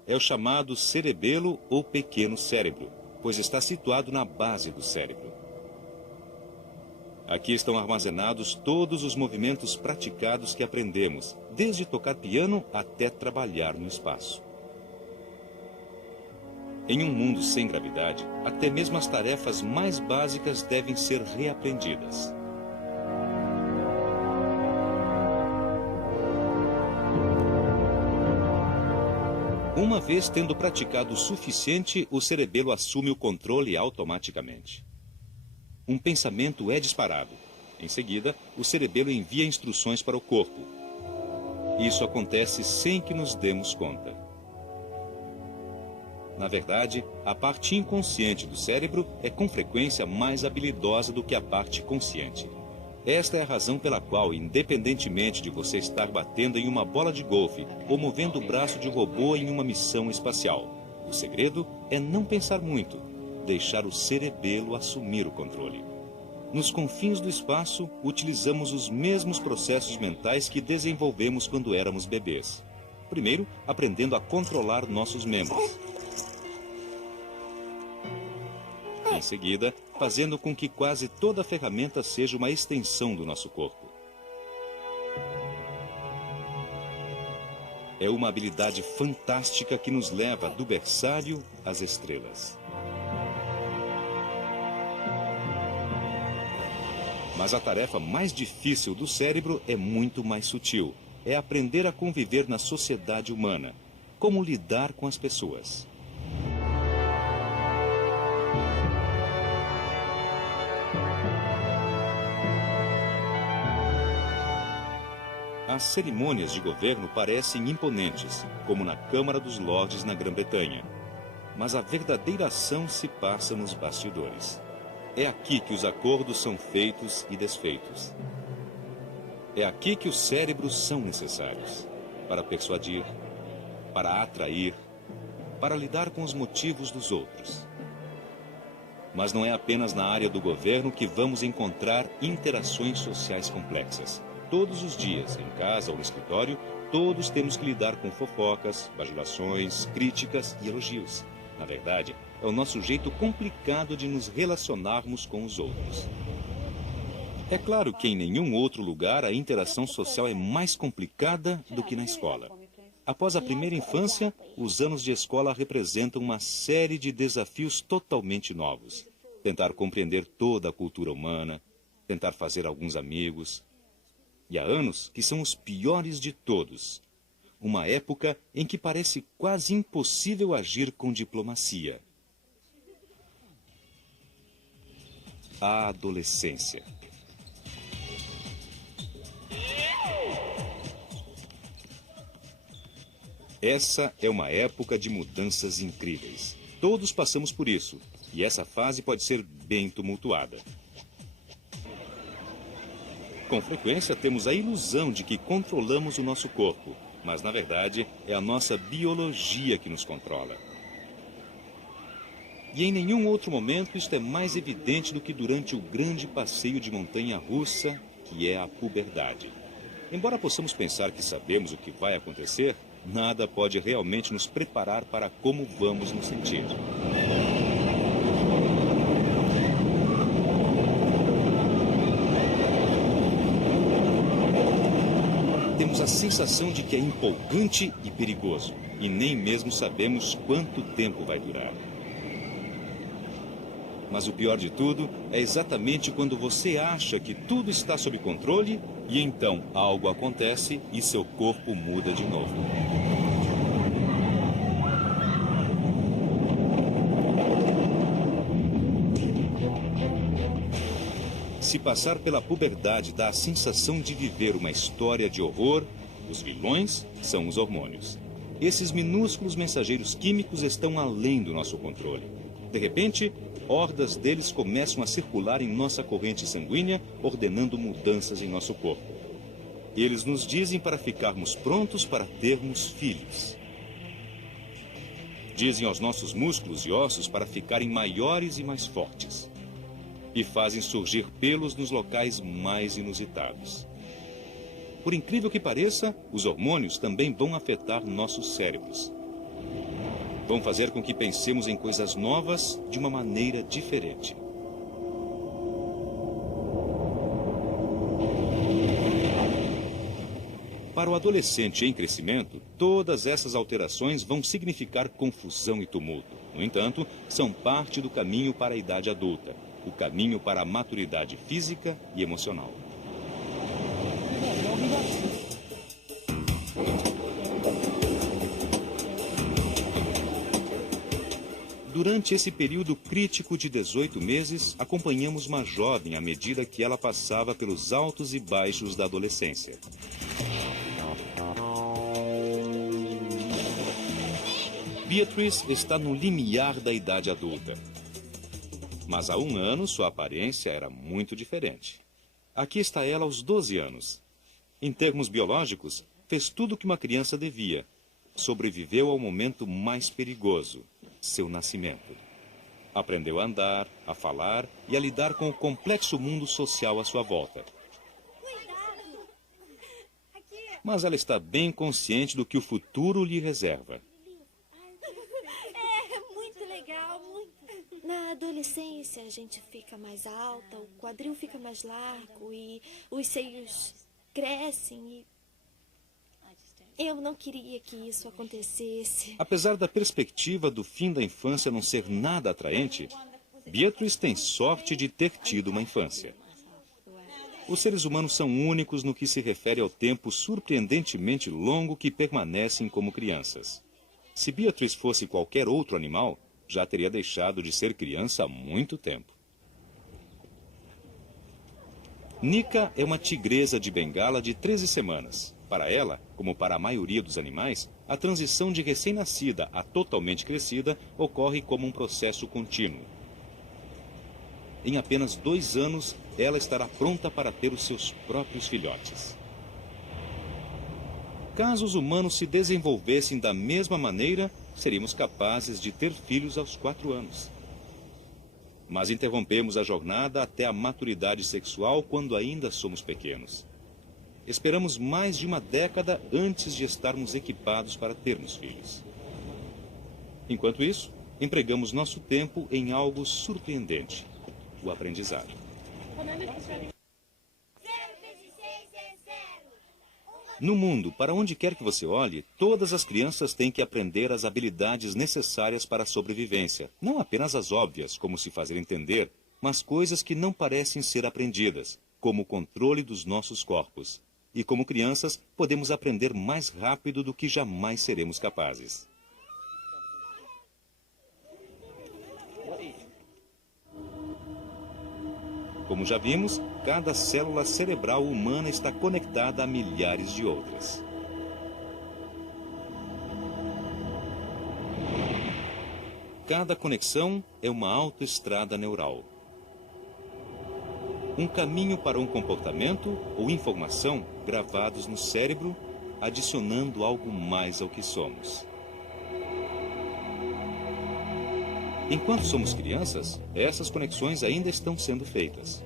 É o chamado cerebelo ou pequeno cérebro, pois está situado na base do cérebro. Aqui estão armazenados todos os movimentos praticados que aprendemos, desde tocar piano até trabalhar no espaço. Em um mundo sem gravidade, até mesmo as tarefas mais básicas devem ser reaprendidas. Uma vez tendo praticado o suficiente, o cerebelo assume o controle automaticamente. Um pensamento é disparado. Em seguida, o cerebelo envia instruções para o corpo. Isso acontece sem que nos demos conta. Na verdade, a parte inconsciente do cérebro é com frequência mais habilidosa do que a parte consciente. Esta é a razão pela qual, independentemente de você estar batendo em uma bola de golfe ou movendo o braço de robô em uma missão espacial, o segredo é não pensar muito, deixar o cerebelo assumir o controle. Nos confins do espaço, utilizamos os mesmos processos mentais que desenvolvemos quando éramos bebês. Primeiro, aprendendo a controlar nossos membros. Em seguida, fazendo com que quase toda a ferramenta seja uma extensão do nosso corpo. É uma habilidade fantástica que nos leva do berçário às estrelas. Mas a tarefa mais difícil do cérebro é muito mais sutil. É aprender a conviver na sociedade humana. Como lidar com as pessoas. As cerimônias de governo parecem imponentes, como na Câmara dos Lordes na Grã-Bretanha. Mas a verdadeira ação se passa nos bastidores. É aqui que os acordos são feitos e desfeitos. É aqui que os cérebros são necessários. Para persuadir, para atrair, para lidar com os motivos dos outros. Mas não é apenas na área do governo que vamos encontrar interações sociais complexas. Todos os dias, em casa ou no escritório, todos temos que lidar com fofocas, bajulações, críticas e elogios. Na verdade, é o nosso jeito complicado de nos relacionarmos com os outros. É claro que em nenhum outro lugar a interação social é mais complicada do que na escola. Após a primeira infância, os anos de escola representam uma série de desafios totalmente novos. Tentar compreender toda a cultura humana, tentar fazer alguns amigos. E há anos que são os piores de todos. Uma época em que parece quase impossível agir com diplomacia. a adolescência. Essa é uma época de mudanças incríveis. Todos passamos por isso, e essa fase pode ser bem tumultuada. Com frequência temos a ilusão de que controlamos o nosso corpo, mas na verdade é a nossa biologia que nos controla. E em nenhum outro momento isto é mais evidente do que durante o grande passeio de montanha-russa, que é a puberdade. Embora possamos pensar que sabemos o que vai acontecer, nada pode realmente nos preparar para como vamos nos sentir. Temos a sensação de que é empolgante e perigoso, e nem mesmo sabemos quanto tempo vai durar. Mas o pior de tudo é exatamente quando você acha que tudo está sob controle e então algo acontece e seu corpo muda de novo. Se passar pela puberdade dá a sensação de viver uma história de horror, os vilões são os hormônios. Esses minúsculos mensageiros químicos estão além do nosso controle. De repente, hordas deles começam a circular em nossa corrente sanguínea, ordenando mudanças em nosso corpo. Eles nos dizem para ficarmos prontos para termos filhos. Dizem aos nossos músculos e ossos para ficarem maiores e mais fortes. E fazem surgir pelos nos locais mais inusitados. Por incrível que pareça, os hormônios também vão afetar nossos cérebros. Vão fazer com que pensemos em coisas novas de uma maneira diferente. Para o adolescente em crescimento, todas essas alterações vão significar confusão e tumulto. No entanto, são parte do caminho para a idade adulta, o caminho para a maturidade física e emocional. Durante esse período crítico de 18 meses, acompanhamos uma jovem à medida que ela passava pelos altos e baixos da adolescência. Beatrice está no limiar da idade adulta. Mas há um ano sua aparência era muito diferente. Aqui está ela aos 12 anos. Em termos biológicos, fez tudo o que uma criança devia. Sobreviveu ao momento mais perigoso, seu nascimento. Aprendeu a andar, a falar e a lidar com o complexo mundo social à sua volta. Mas ela está bem consciente do que o futuro lhe reserva. Na adolescência, a gente fica mais alta, o quadril fica mais largo e os seios crescem e eu não queria que isso acontecesse. Apesar da perspectiva do fim da infância não ser nada atraente, Beatrice tem sorte de ter tido uma infância. Os seres humanos são únicos no que se refere ao tempo surpreendentemente longo que permanecem como crianças. Se Beatrice fosse qualquer outro animal, já teria deixado de ser criança há muito tempo. Nika é uma tigresa de Bengala de 13 semanas. Para ela, como para a maioria dos animais, a transição de recém-nascida a totalmente crescida ocorre como um processo contínuo. Em apenas 2 anos, ela estará pronta para ter os seus próprios filhotes. Caso os humanos se desenvolvessem da mesma maneira, seríamos capazes de ter filhos aos 4 anos. Mas interrompemos a jornada até a maturidade sexual quando ainda somos pequenos. Esperamos mais de uma década antes de estarmos equipados para termos filhos. Enquanto isso, empregamos nosso tempo em algo surpreendente, o aprendizado. No mundo, para onde quer que você olhe, todas as crianças têm que aprender as habilidades necessárias para a sobrevivência. Não apenas as óbvias, como se fazer entender, mas coisas que não parecem ser aprendidas, como o controle dos nossos corpos. E como crianças, podemos aprender mais rápido do que jamais seremos capazes. Como já vimos, cada célula cerebral humana está conectada a milhares de outras. Cada conexão é uma autoestrada neural. Um caminho para um comportamento ou informação gravados no cérebro, adicionando algo mais ao que somos. Enquanto somos crianças, essas conexões ainda estão sendo feitas.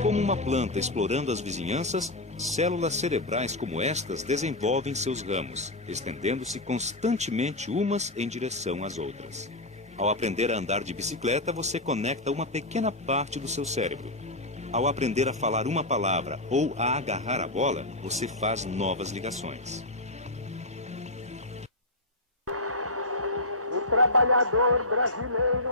Como uma planta explorando as vizinhanças, células cerebrais como estas desenvolvem seus ramos, estendendo-se constantemente umas em direção às outras. Ao aprender a andar de bicicleta, você conecta uma pequena parte do seu cérebro. Ao aprender a falar uma palavra ou a agarrar a bola, você faz novas ligações. O trabalhador brasileiro.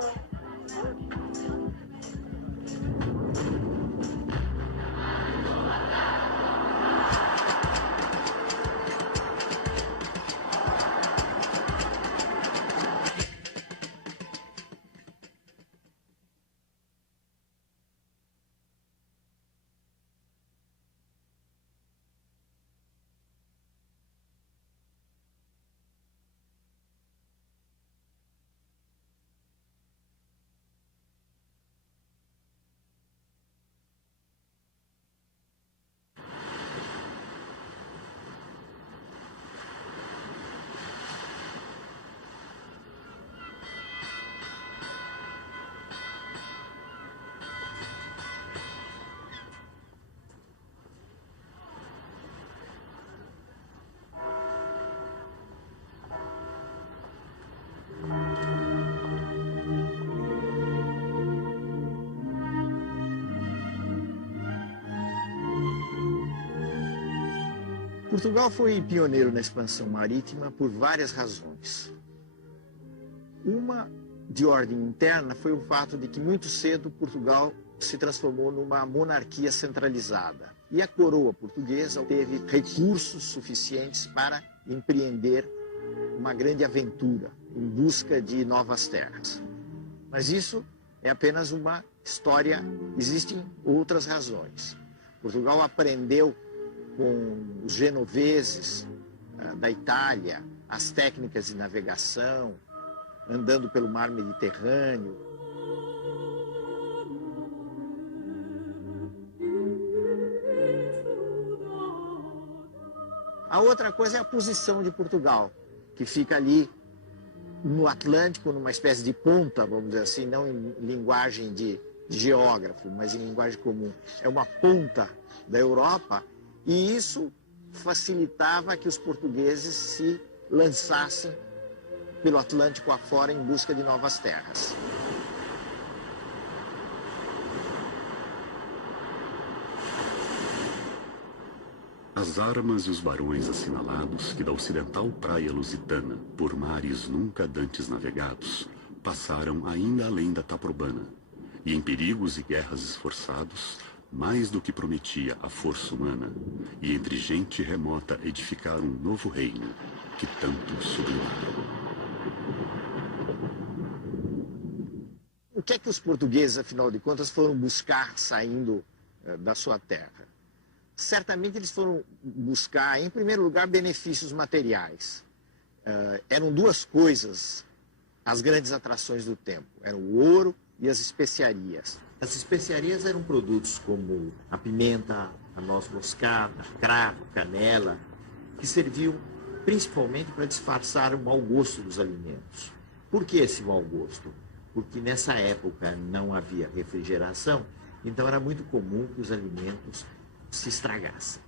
Portugal foi pioneiro na expansão marítima por várias razões. Uma de ordem interna foi o fato de que muito cedo Portugal se transformou numa monarquia centralizada. E a coroa portuguesa teve recursos suficientes para empreender uma grande aventura em busca de novas terras. Mas isso é apenas uma história, existem outras razões. Portugal aprendeu com os genoveses da Itália, as técnicas de navegação, andando pelo mar Mediterrâneo. A outra coisa é a posição de Portugal, que fica ali no Atlântico, numa espécie de ponta, vamos dizer assim, não em linguagem de geógrafo, mas em linguagem comum. É uma ponta da Europa. E isso facilitava que os portugueses se lançassem pelo Atlântico afora em busca de novas terras. As armas e os barões assinalados que da ocidental praia lusitana, por mares nunca dantes navegados, passaram ainda além da Taprobana, e em perigos e guerras esforçados, mais do que prometia a força humana, e entre gente remota edificar um novo reino, que tanto sublimaram. O que é que os portugueses, afinal de contas, foram buscar saindo da sua terra? Certamente eles foram buscar, em primeiro lugar, benefícios materiais. Eram duas coisas as grandes atrações do tempo. Eram o ouro e as especiarias. As especiarias eram produtos como a pimenta, a noz moscada, a cravo, a canela, que serviam principalmente para disfarçar o mau gosto dos alimentos. Por que esse mau gosto? Porque nessa época não havia refrigeração, então era muito comum que os alimentos se estragassem.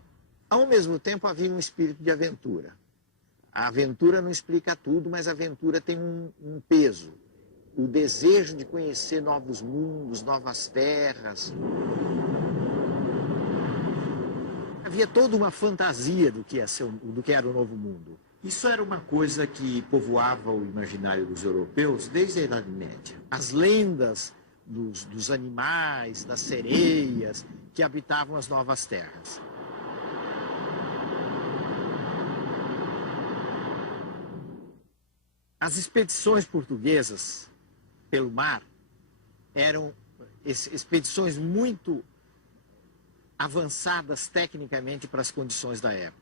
Ao mesmo tempo havia um espírito de aventura. A aventura não explica tudo, mas a aventura tem um peso. O desejo de conhecer novos mundos, novas terras. Havia toda uma fantasia do que era o novo mundo. Isso era uma coisa que povoava o imaginário dos europeus desde a Idade Média. As lendas dos animais, das sereias que habitavam as novas terras. As expedições portuguesas pelo mar eram expedições muito avançadas tecnicamente para as condições da época.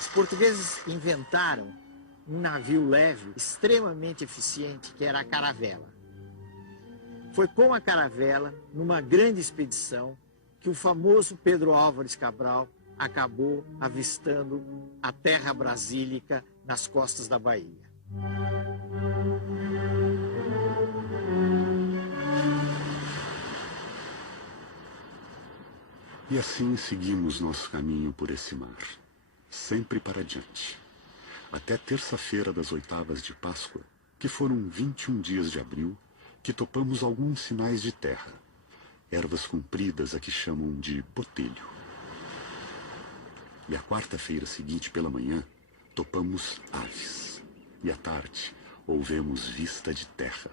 Os portugueses inventaram um navio leve extremamente eficiente, que era a caravela. Foi com a caravela, numa grande expedição, que o famoso Pedro Álvares Cabral acabou avistando a terra brasílica nas costas da Bahia. E assim seguimos nosso caminho por esse mar, sempre para diante, até terça-feira das oitavas de Páscoa, que foram 21 dias de abril, que topamos alguns sinais de terra, ervas compridas a que chamam de botelho. E a quarta-feira seguinte pela manhã, topamos aves, e à tarde houvemos vista de terra.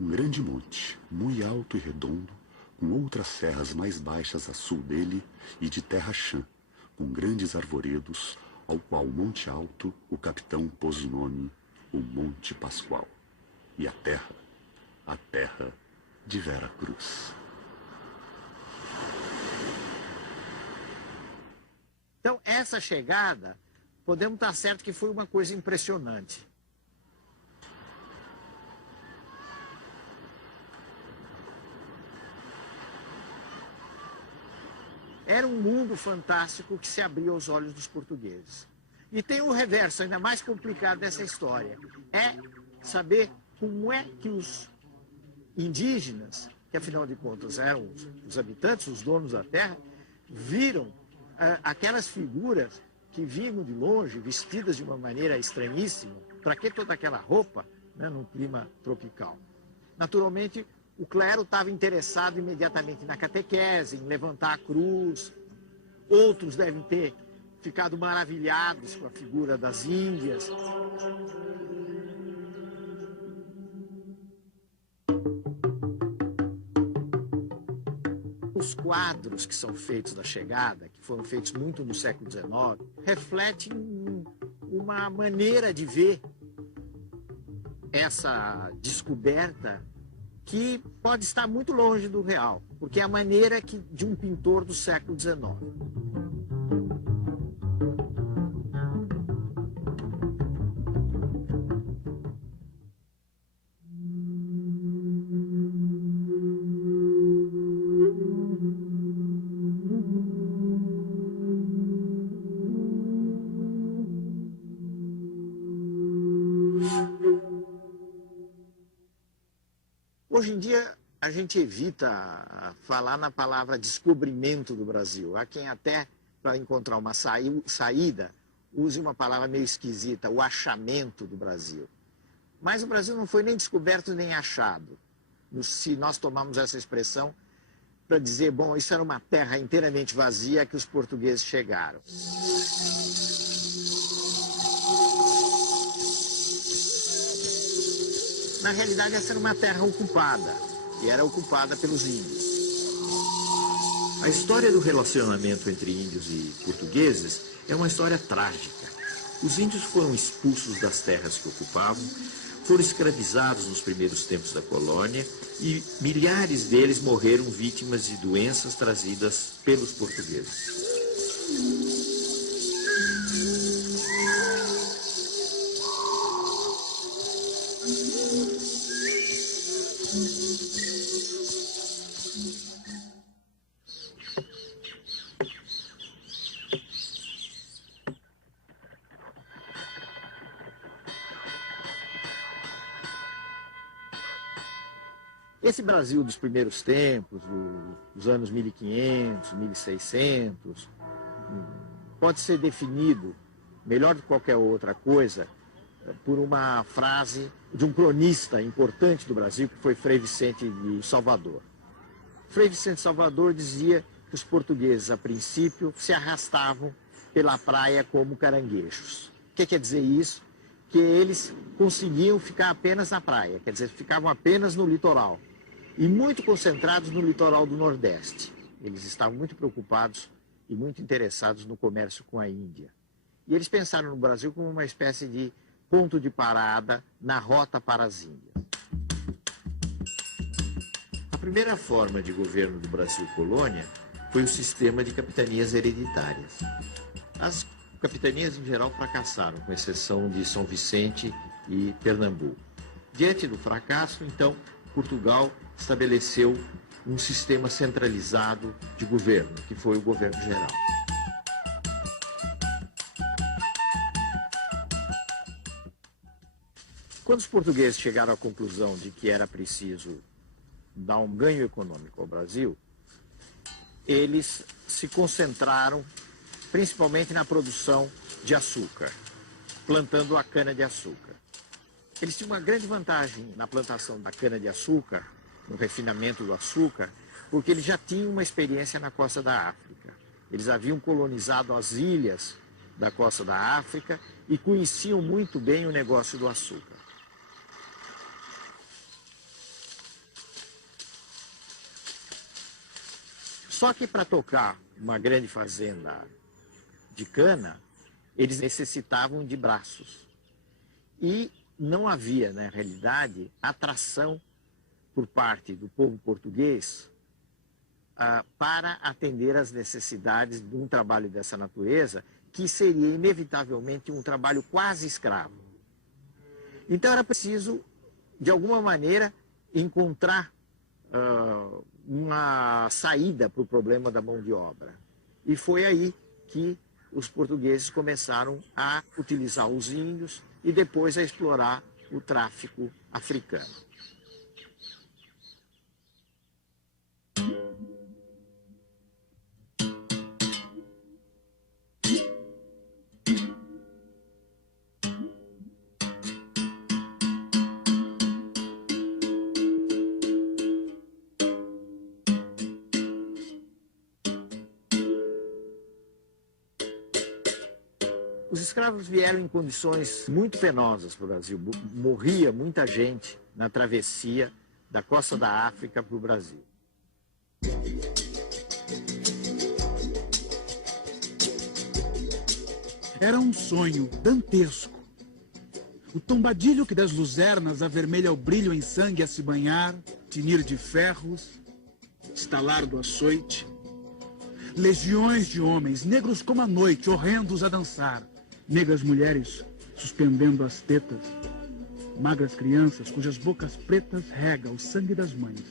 Um grande monte, muito alto e redondo, com outras serras mais baixas a sul dele e de terra chã, com grandes arvoredos, ao qual Monte Alto o capitão pôs o nome, o Monte Pascoal, e a terra de Vera Cruz. Então, essa chegada, podemos estar certo que foi uma coisa impressionante. Era um mundo fantástico que se abriu aos olhos dos portugueses. E tem um reverso ainda mais complicado dessa história. É saber como é que os indígenas, que afinal de contas eram os habitantes, os donos da terra, viram aquelas figuras que vinham de longe, vestidas de uma maneira estranhíssima. Para que toda aquela roupa, né, num clima tropical? Naturalmente, o clero estava interessado imediatamente na catequese, em levantar a cruz. Outros devem ter ficado maravilhados com a figura das Índias. Os quadros que são feitos da chegada, que foram feitos muito no século XIX, refletem uma maneira de ver essa descoberta que pode estar muito longe do real, porque é a maneira de um pintor do século XIX. Hoje em dia, a gente evita falar na palavra descobrimento do Brasil. Há quem até, para encontrar uma saída, use uma palavra meio esquisita, o achamento do Brasil. Mas o Brasil não foi nem descoberto nem achado. Se nós tomarmos essa expressão para dizer, bom, isso era uma terra inteiramente vazia que os portugueses chegaram. Na realidade, essa era uma terra ocupada, e era ocupada pelos índios. A história do relacionamento entre índios e portugueses é uma história trágica. Os índios foram expulsos das terras que ocupavam, foram escravizados nos primeiros tempos da colônia e milhares deles morreram vítimas de doenças trazidas pelos portugueses. Esse Brasil dos primeiros tempos, dos anos 1500, 1600, pode ser definido, melhor do que qualquer outra coisa, por uma frase de um cronista importante do Brasil, que foi Frei Vicente de Salvador. Frei Vicente de Salvador dizia que os portugueses, a princípio, se arrastavam pela praia como caranguejos. O que quer dizer isso? Que eles conseguiam ficar apenas na praia, quer dizer, ficavam apenas no litoral. E muito concentrados no litoral do Nordeste. Eles estavam muito preocupados e muito interessados no comércio com a Índia. E eles pensaram no Brasil como uma espécie de ponto de parada na rota para as Índias. A primeira forma de governo do Brasil colônia foi o sistema de capitanias hereditárias. As capitanias, em geral, fracassaram, com exceção de São Vicente e Pernambuco. Diante do fracasso, então, Portugal estabeleceu um sistema centralizado de governo, que foi o governo geral. Quando os portugueses chegaram à conclusão de que era preciso dar um ganho econômico ao Brasil, eles se concentraram principalmente na produção de açúcar, plantando a cana-de-açúcar. Eles tinham uma grande vantagem na plantação da cana-de-açúcar, no refinamento do açúcar, porque eles já tinham uma experiência na costa da África. Eles haviam colonizado as ilhas da costa da África e conheciam muito bem o negócio do açúcar. Só que para tocar uma grande fazenda de cana, eles necessitavam de braços. E não havia, na realidade, atração por parte do povo português para atender às necessidades de um trabalho dessa natureza, que seria inevitavelmente um trabalho quase escravo. Então era preciso, de alguma maneira, encontrar uma saída para o problema da mão de obra. E foi aí que os portugueses começaram a utilizar os índios e depois a explorar o tráfico africano. Os escravos vieram em condições muito penosas para o Brasil. Morria muita gente na travessia da costa da África para o Brasil. Era um sonho dantesco. O tombadilho que das luzernas avermelha o brilho em sangue a se banhar, tinir de ferros, estalar do açoite. Legiões de homens, negros como a noite, horrendos a dançar. Negras mulheres suspendendo as tetas. Magras crianças cujas bocas pretas rega o sangue das mães.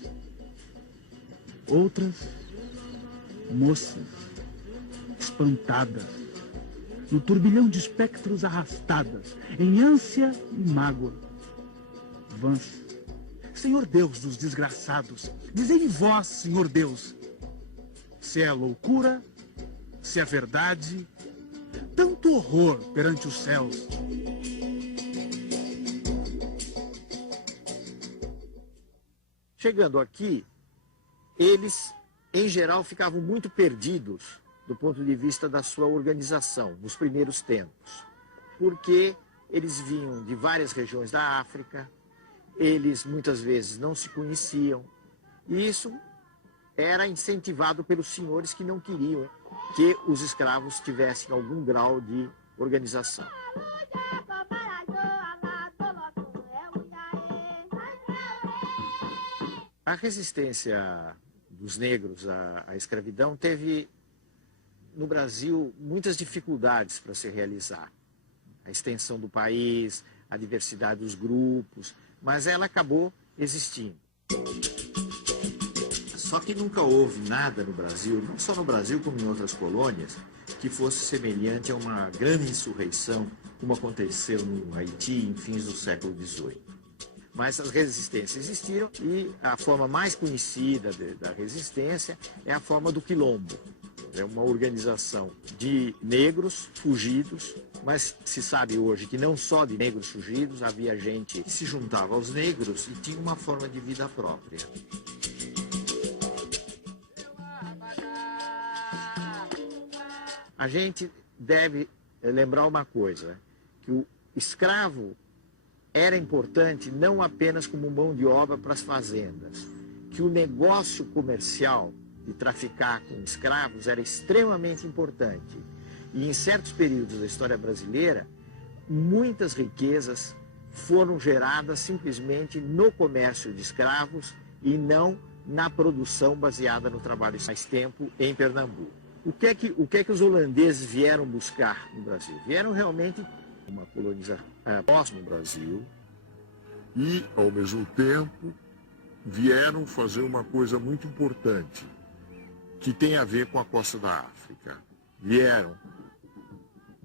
Outras, moças, espantadas, no turbilhão de espectros arrastadas, em ânsia e mágoa. Vãs, Senhor Deus dos desgraçados, dizei-me vós, Senhor Deus, se é a loucura, se é a verdade, tanto horror perante os céus. Chegando aqui, eles, em geral, ficavam muito perdidos do ponto de vista da sua organização, nos primeiros tempos, porque eles vinham de várias regiões da África, eles muitas vezes não se conheciam, e isso era incentivado pelos senhores que não queriam que os escravos tivessem algum grau de organização. A resistência dos negros à escravidão teve, no Brasil, muitas dificuldades para se realizar. A extensão do país, a diversidade dos grupos, mas ela acabou existindo. Só que nunca houve nada no Brasil, não só no Brasil como em outras colônias, que fosse semelhante a uma grande insurreição, como aconteceu no Haiti em fins do século XVIII. Mas as resistências existiram e a forma mais conhecida da resistência é a forma do quilombo. É uma organização de negros fugidos, mas se sabe hoje que não só de negros fugidos, havia gente que se juntava aos negros e tinha uma forma de vida própria. A gente deve lembrar uma coisa, que o escravo era importante não apenas como mão de obra para as fazendas, que o negócio comercial de traficar com escravos era extremamente importante. E em certos períodos da história brasileira, muitas riquezas foram geradas simplesmente no comércio de escravos e não na produção baseada no trabalho mais tempo em Pernambuco. O que é que os holandeses vieram buscar no Brasil? Vieram realmente uma colonização próxima no Brasil e, ao mesmo tempo, vieram fazer uma coisa muito importante, que tem a ver com a costa da África. Vieram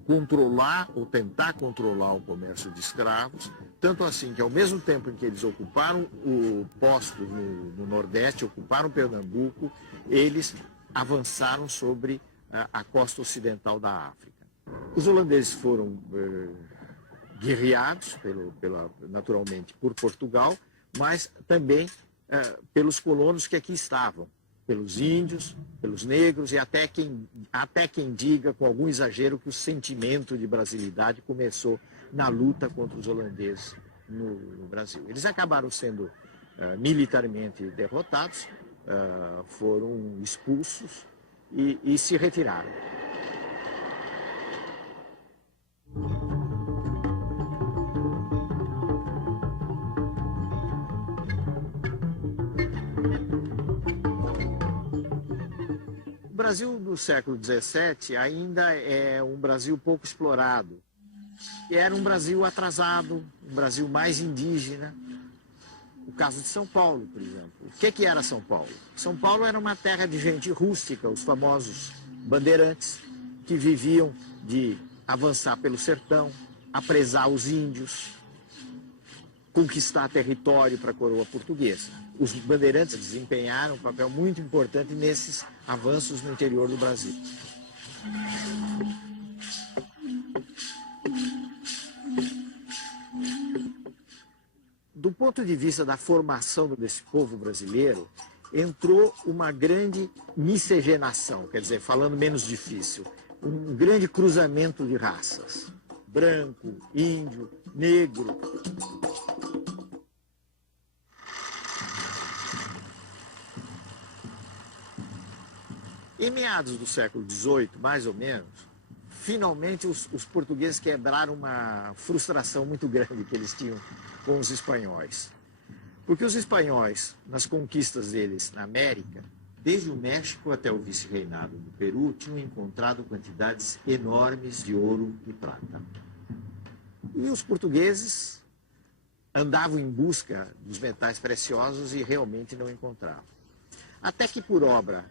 controlar ou tentar controlar o comércio de escravos, tanto assim que ao mesmo tempo em que eles ocuparam o posto no Nordeste, ocuparam Pernambuco, eles avançaram sobre a costa ocidental da África. Os holandeses foram guerreados, naturalmente, por Portugal, mas também pelos colonos que aqui estavam, pelos índios, pelos negros e até quem diga, com algum exagero, que o sentimento de brasilidade começou na luta contra os holandeses no Brasil. Eles acabaram sendo militarmente derrotados, foram expulsos e se retiraram. O Brasil do século XVII ainda é um Brasil pouco explorado. Era um Brasil atrasado, um Brasil mais indígena. O caso de São Paulo, por exemplo. O que era São Paulo? São Paulo era uma terra de gente rústica, os famosos bandeirantes, que viviam de avançar pelo sertão, apresar os índios, conquistar território para a coroa portuguesa. Os bandeirantes desempenharam um papel muito importante nesses avanços no interior do Brasil. Do ponto de vista da formação desse povo brasileiro, entrou uma grande miscigenação, quer dizer, falando menos difícil, um grande cruzamento de raças. Branco, índio, negro. Em meados do século XVIII, mais ou menos, finalmente os portugueses quebraram uma frustração muito grande que eles tinham com os espanhóis. Porque os espanhóis, nas conquistas deles na América, desde o México até o vice-reinado do Peru, tinham encontrado quantidades enormes de ouro e prata. E os portugueses andavam em busca dos metais preciosos e realmente não encontravam. Até que, por obra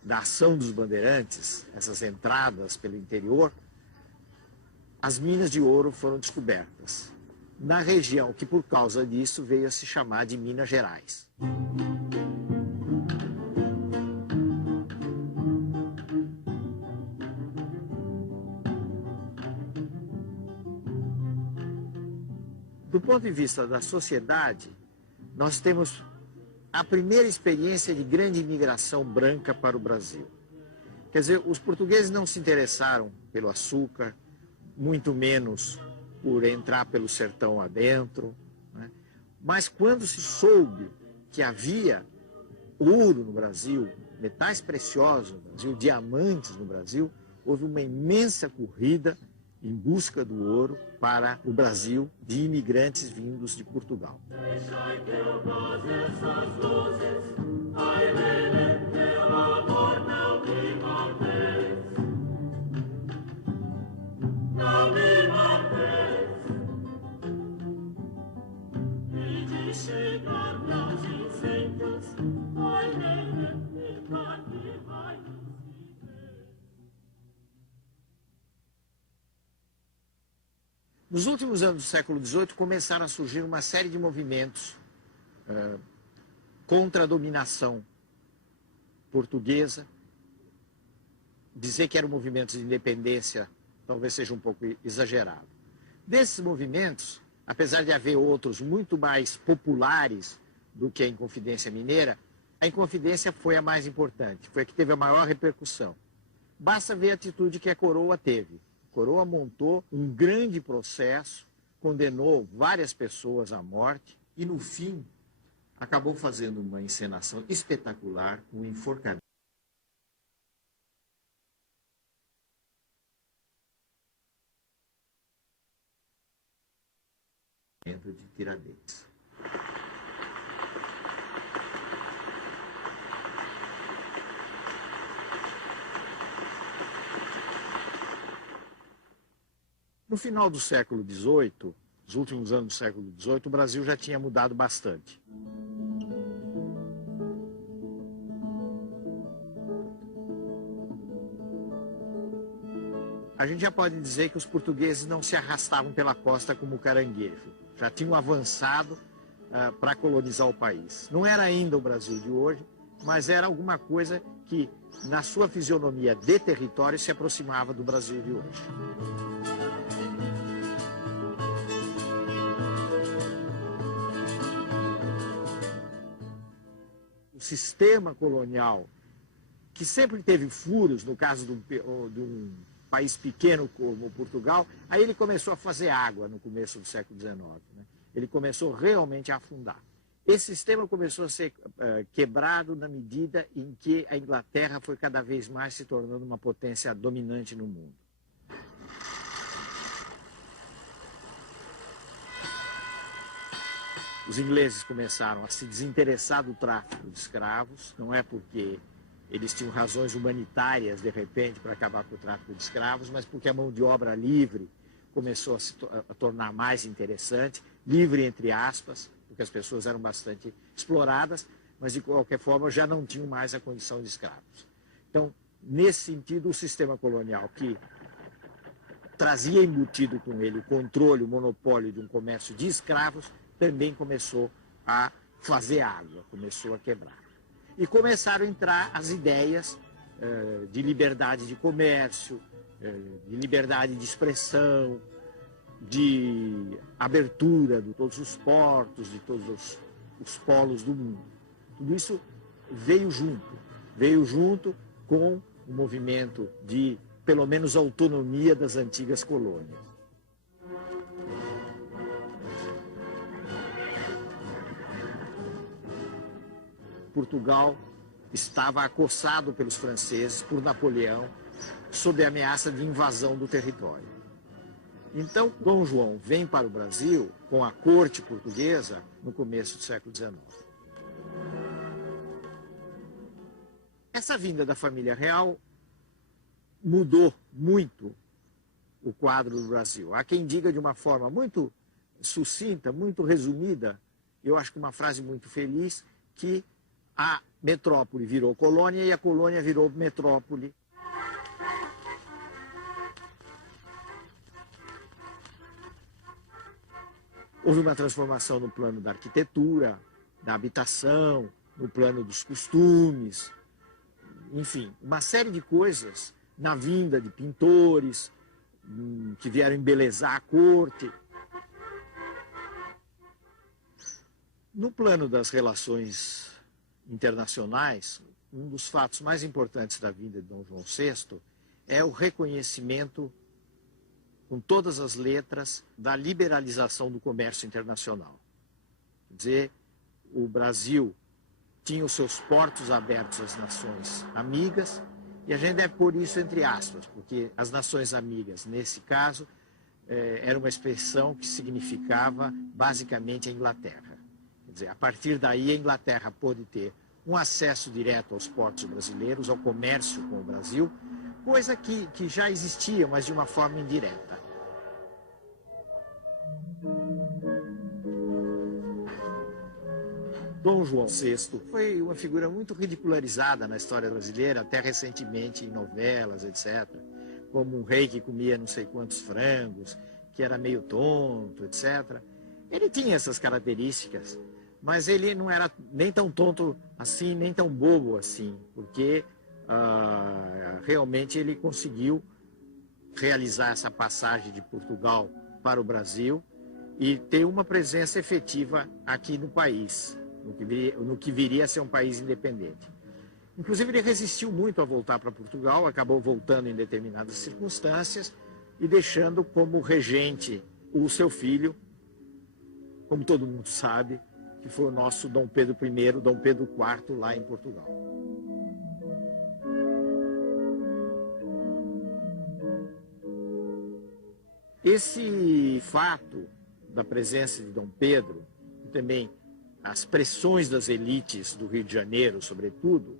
da ação dos bandeirantes, essas entradas pelo interior, as minas de ouro foram descobertas na região que, por causa disso, veio a se chamar de Minas Gerais. Do ponto de vista da sociedade, nós temos a primeira experiência de grande imigração branca para o Brasil. Quer dizer, os portugueses não se interessaram pelo açúcar, muito menos por entrar pelo sertão adentro, né? Mas quando se soube que havia ouro no Brasil, metais preciosos no Brasil, diamantes no Brasil, houve uma imensa corrida em busca do ouro para o Brasil de imigrantes vindos de Portugal. Nos últimos anos do século XVIII, começaram a surgir uma série de movimentos contra a dominação portuguesa. Dizer que eram movimentos de independência talvez seja um pouco exagerado. Desses movimentos, apesar de haver outros muito mais populares do que a Inconfidência Mineira, a Inconfidência foi a mais importante, foi a que teve a maior repercussão. Basta ver a atitude que a coroa teve. A coroa montou um grande processo, condenou várias pessoas à morte e, no fim, acabou fazendo uma encenação espetacular, um enforcamento. Tiradentes. No final do século XVIII, nos últimos anos do século XVIII, o Brasil já tinha mudado bastante. A gente já pode dizer que os portugueses não se arrastavam pela costa como caranguejo. Já tinham avançado para colonizar o país. Não era ainda o Brasil de hoje, mas era alguma coisa que, na sua fisionomia de território, se aproximava do Brasil de hoje. O sistema colonial, que sempre teve furos, no caso de um país pequeno como Portugal, aí ele começou a fazer água no começo do século XIX. Né? Ele começou realmente a afundar. Esse sistema começou a ser quebrado na medida em que a Inglaterra foi cada vez mais se tornando uma potência dominante no mundo. Os ingleses começaram a se desinteressar do tráfico de escravos, não é porque eles tinham razões humanitárias, de repente, para acabar com o tráfico de escravos, mas porque a mão de obra livre começou a se tornar mais interessante, livre entre aspas, porque as pessoas eram bastante exploradas, mas de qualquer forma já não tinham mais a condição de escravos. Então, nesse sentido, o sistema colonial que trazia embutido com ele o controle, o monopólio de um comércio de escravos, também começou a fazer água, começou a quebrar. E começaram a entrar as ideias de liberdade de comércio, de liberdade de expressão, de abertura de todos os portos, de todos os polos do mundo. Tudo isso veio junto com o movimento de, pelo menos, autonomia das antigas colônias. Portugal estava acossado pelos franceses, por Napoleão, sob a ameaça de invasão do território. Então, Dom João vem para o Brasil com a corte portuguesa no começo do século XIX. Essa vinda da família real mudou muito o quadro do Brasil. Há quem diga de uma forma muito sucinta, muito resumida, eu acho que uma frase muito feliz, que a metrópole virou colônia e a colônia virou metrópole. Houve uma transformação no plano da arquitetura, da habitação, no plano dos costumes, enfim, uma série de coisas na vinda de pintores que vieram embelezar a corte. No plano das relações internacionais, um dos fatos mais importantes da vinda de Dom João VI é o reconhecimento, com todas as letras, da liberalização do comércio internacional. Quer dizer, o Brasil tinha os seus portos abertos às nações amigas, e a gente deve pôr isso entre aspas, porque as nações amigas, nesse caso, era uma expressão que significava basicamente a Inglaterra. Quer dizer, a partir daí a Inglaterra pôde ter um acesso direto aos portos brasileiros, ao comércio com o Brasil, coisa que já existia, mas de uma forma indireta. Dom João VI foi uma figura muito ridicularizada na história brasileira, até recentemente em novelas, etc. Como um rei que comia não sei quantos frangos, que era meio tonto, etc. Ele tinha essas características, mas ele não era nem tão tonto assim, nem tão bobo assim, porque realmente ele conseguiu realizar essa passagem de Portugal para o Brasil e ter uma presença efetiva aqui no país, no que viria a ser um país independente. Inclusive, ele resistiu muito a voltar para Portugal, acabou voltando em determinadas circunstâncias e deixando como regente o seu filho, como todo mundo sabe, que foi o nosso Dom Pedro I, Dom Pedro IV, lá em Portugal. Esse fato da presença de Dom Pedro, e também as pressões das elites do Rio de Janeiro, sobretudo,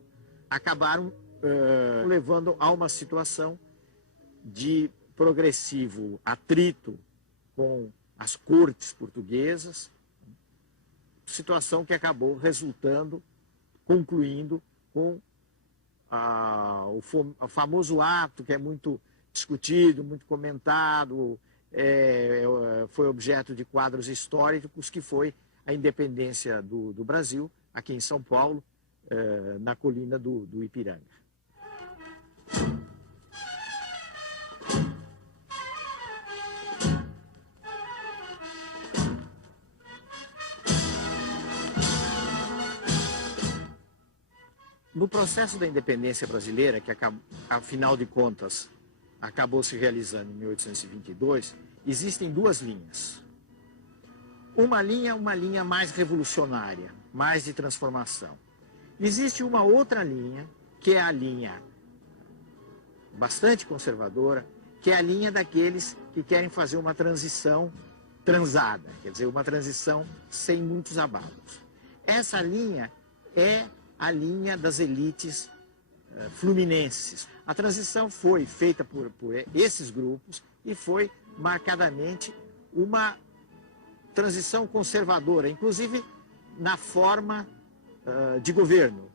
acabaram levando a uma situação de progressivo atrito com as cortes portuguesas, situação que acabou concluindo com o famoso ato que é muito discutido, muito comentado, foi objeto de quadros históricos, que foi a independência do Brasil, aqui em São Paulo, na colina do Ipiranga. No processo da independência brasileira, que afinal de contas acabou se realizando em 1822, existem duas linhas. Uma linha mais revolucionária, mais de transformação. Existe uma outra linha, que é a linha bastante conservadora, que é a linha daqueles que querem fazer uma transição transada, quer dizer, uma transição sem muitos abalos. Essa linha é a linha das elites fluminenses. A transição foi feita por esses grupos e foi marcadamente uma transição conservadora, inclusive na forma de governo.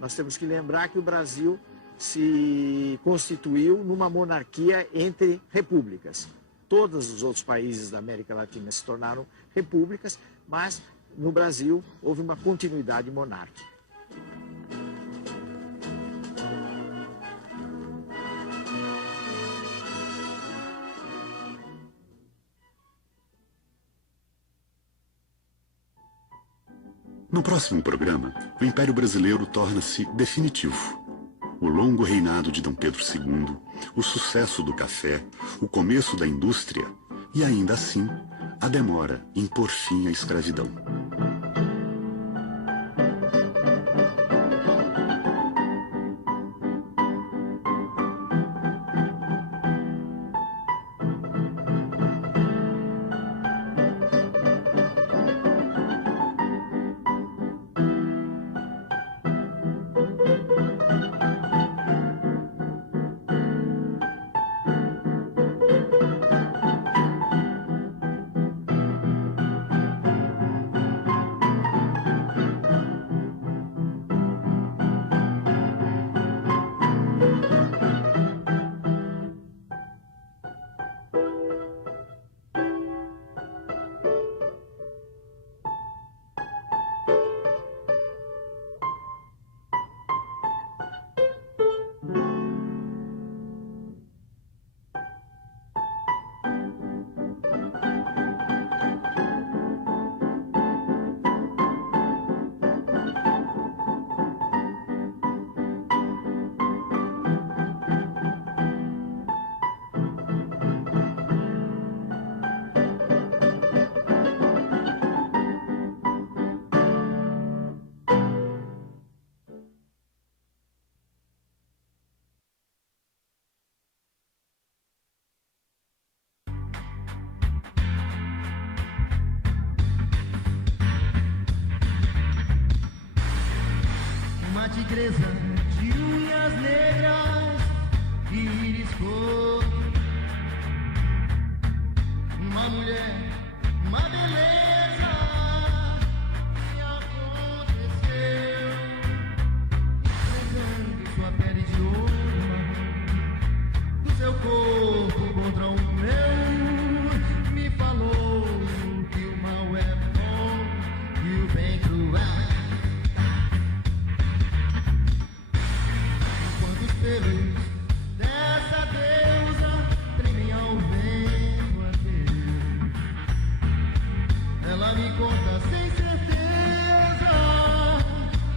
Nós temos que lembrar que o Brasil se constituiu numa monarquia entre repúblicas. Todos os outros países da América Latina se tornaram repúblicas, mas no Brasil houve uma continuidade monárquica. No próximo programa, o Império Brasileiro torna-se definitivo. O longo reinado de Dom Pedro II, o sucesso do café, o começo da indústria e, ainda assim, a demora em pôr fim à escravidão. Tigresa de unhas negras e íris cor, uma mulher, uma beleza que aconteceu, esfregando sua pele de ouro, do seu corpo contra o meu, me falou que o mal é bom e o bem cruel. Dessa deusa tremem ao vento adeus. Ela me conta sem certeza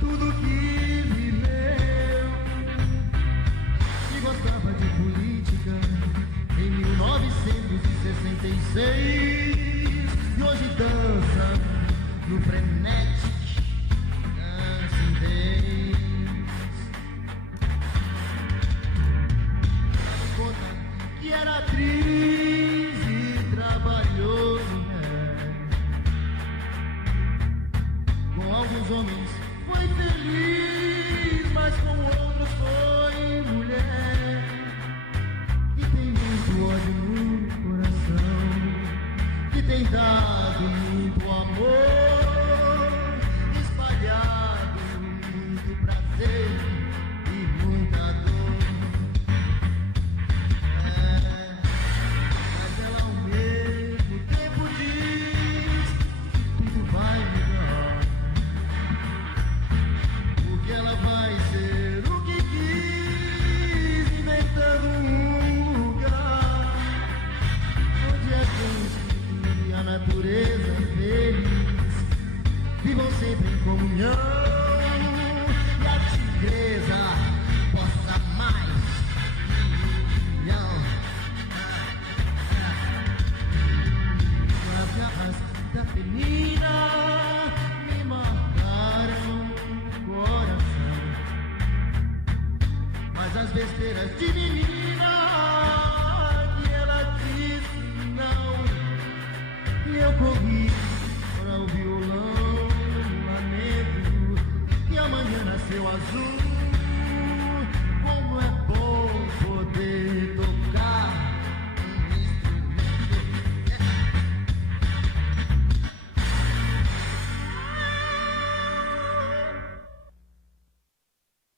tudo que viveu. E gostava de política em 1966 e hoje dança no frenético Dancing Days. besteiras de menina que ela disse não. E eu corri para o violão, lamento que amanhã nasceu azul.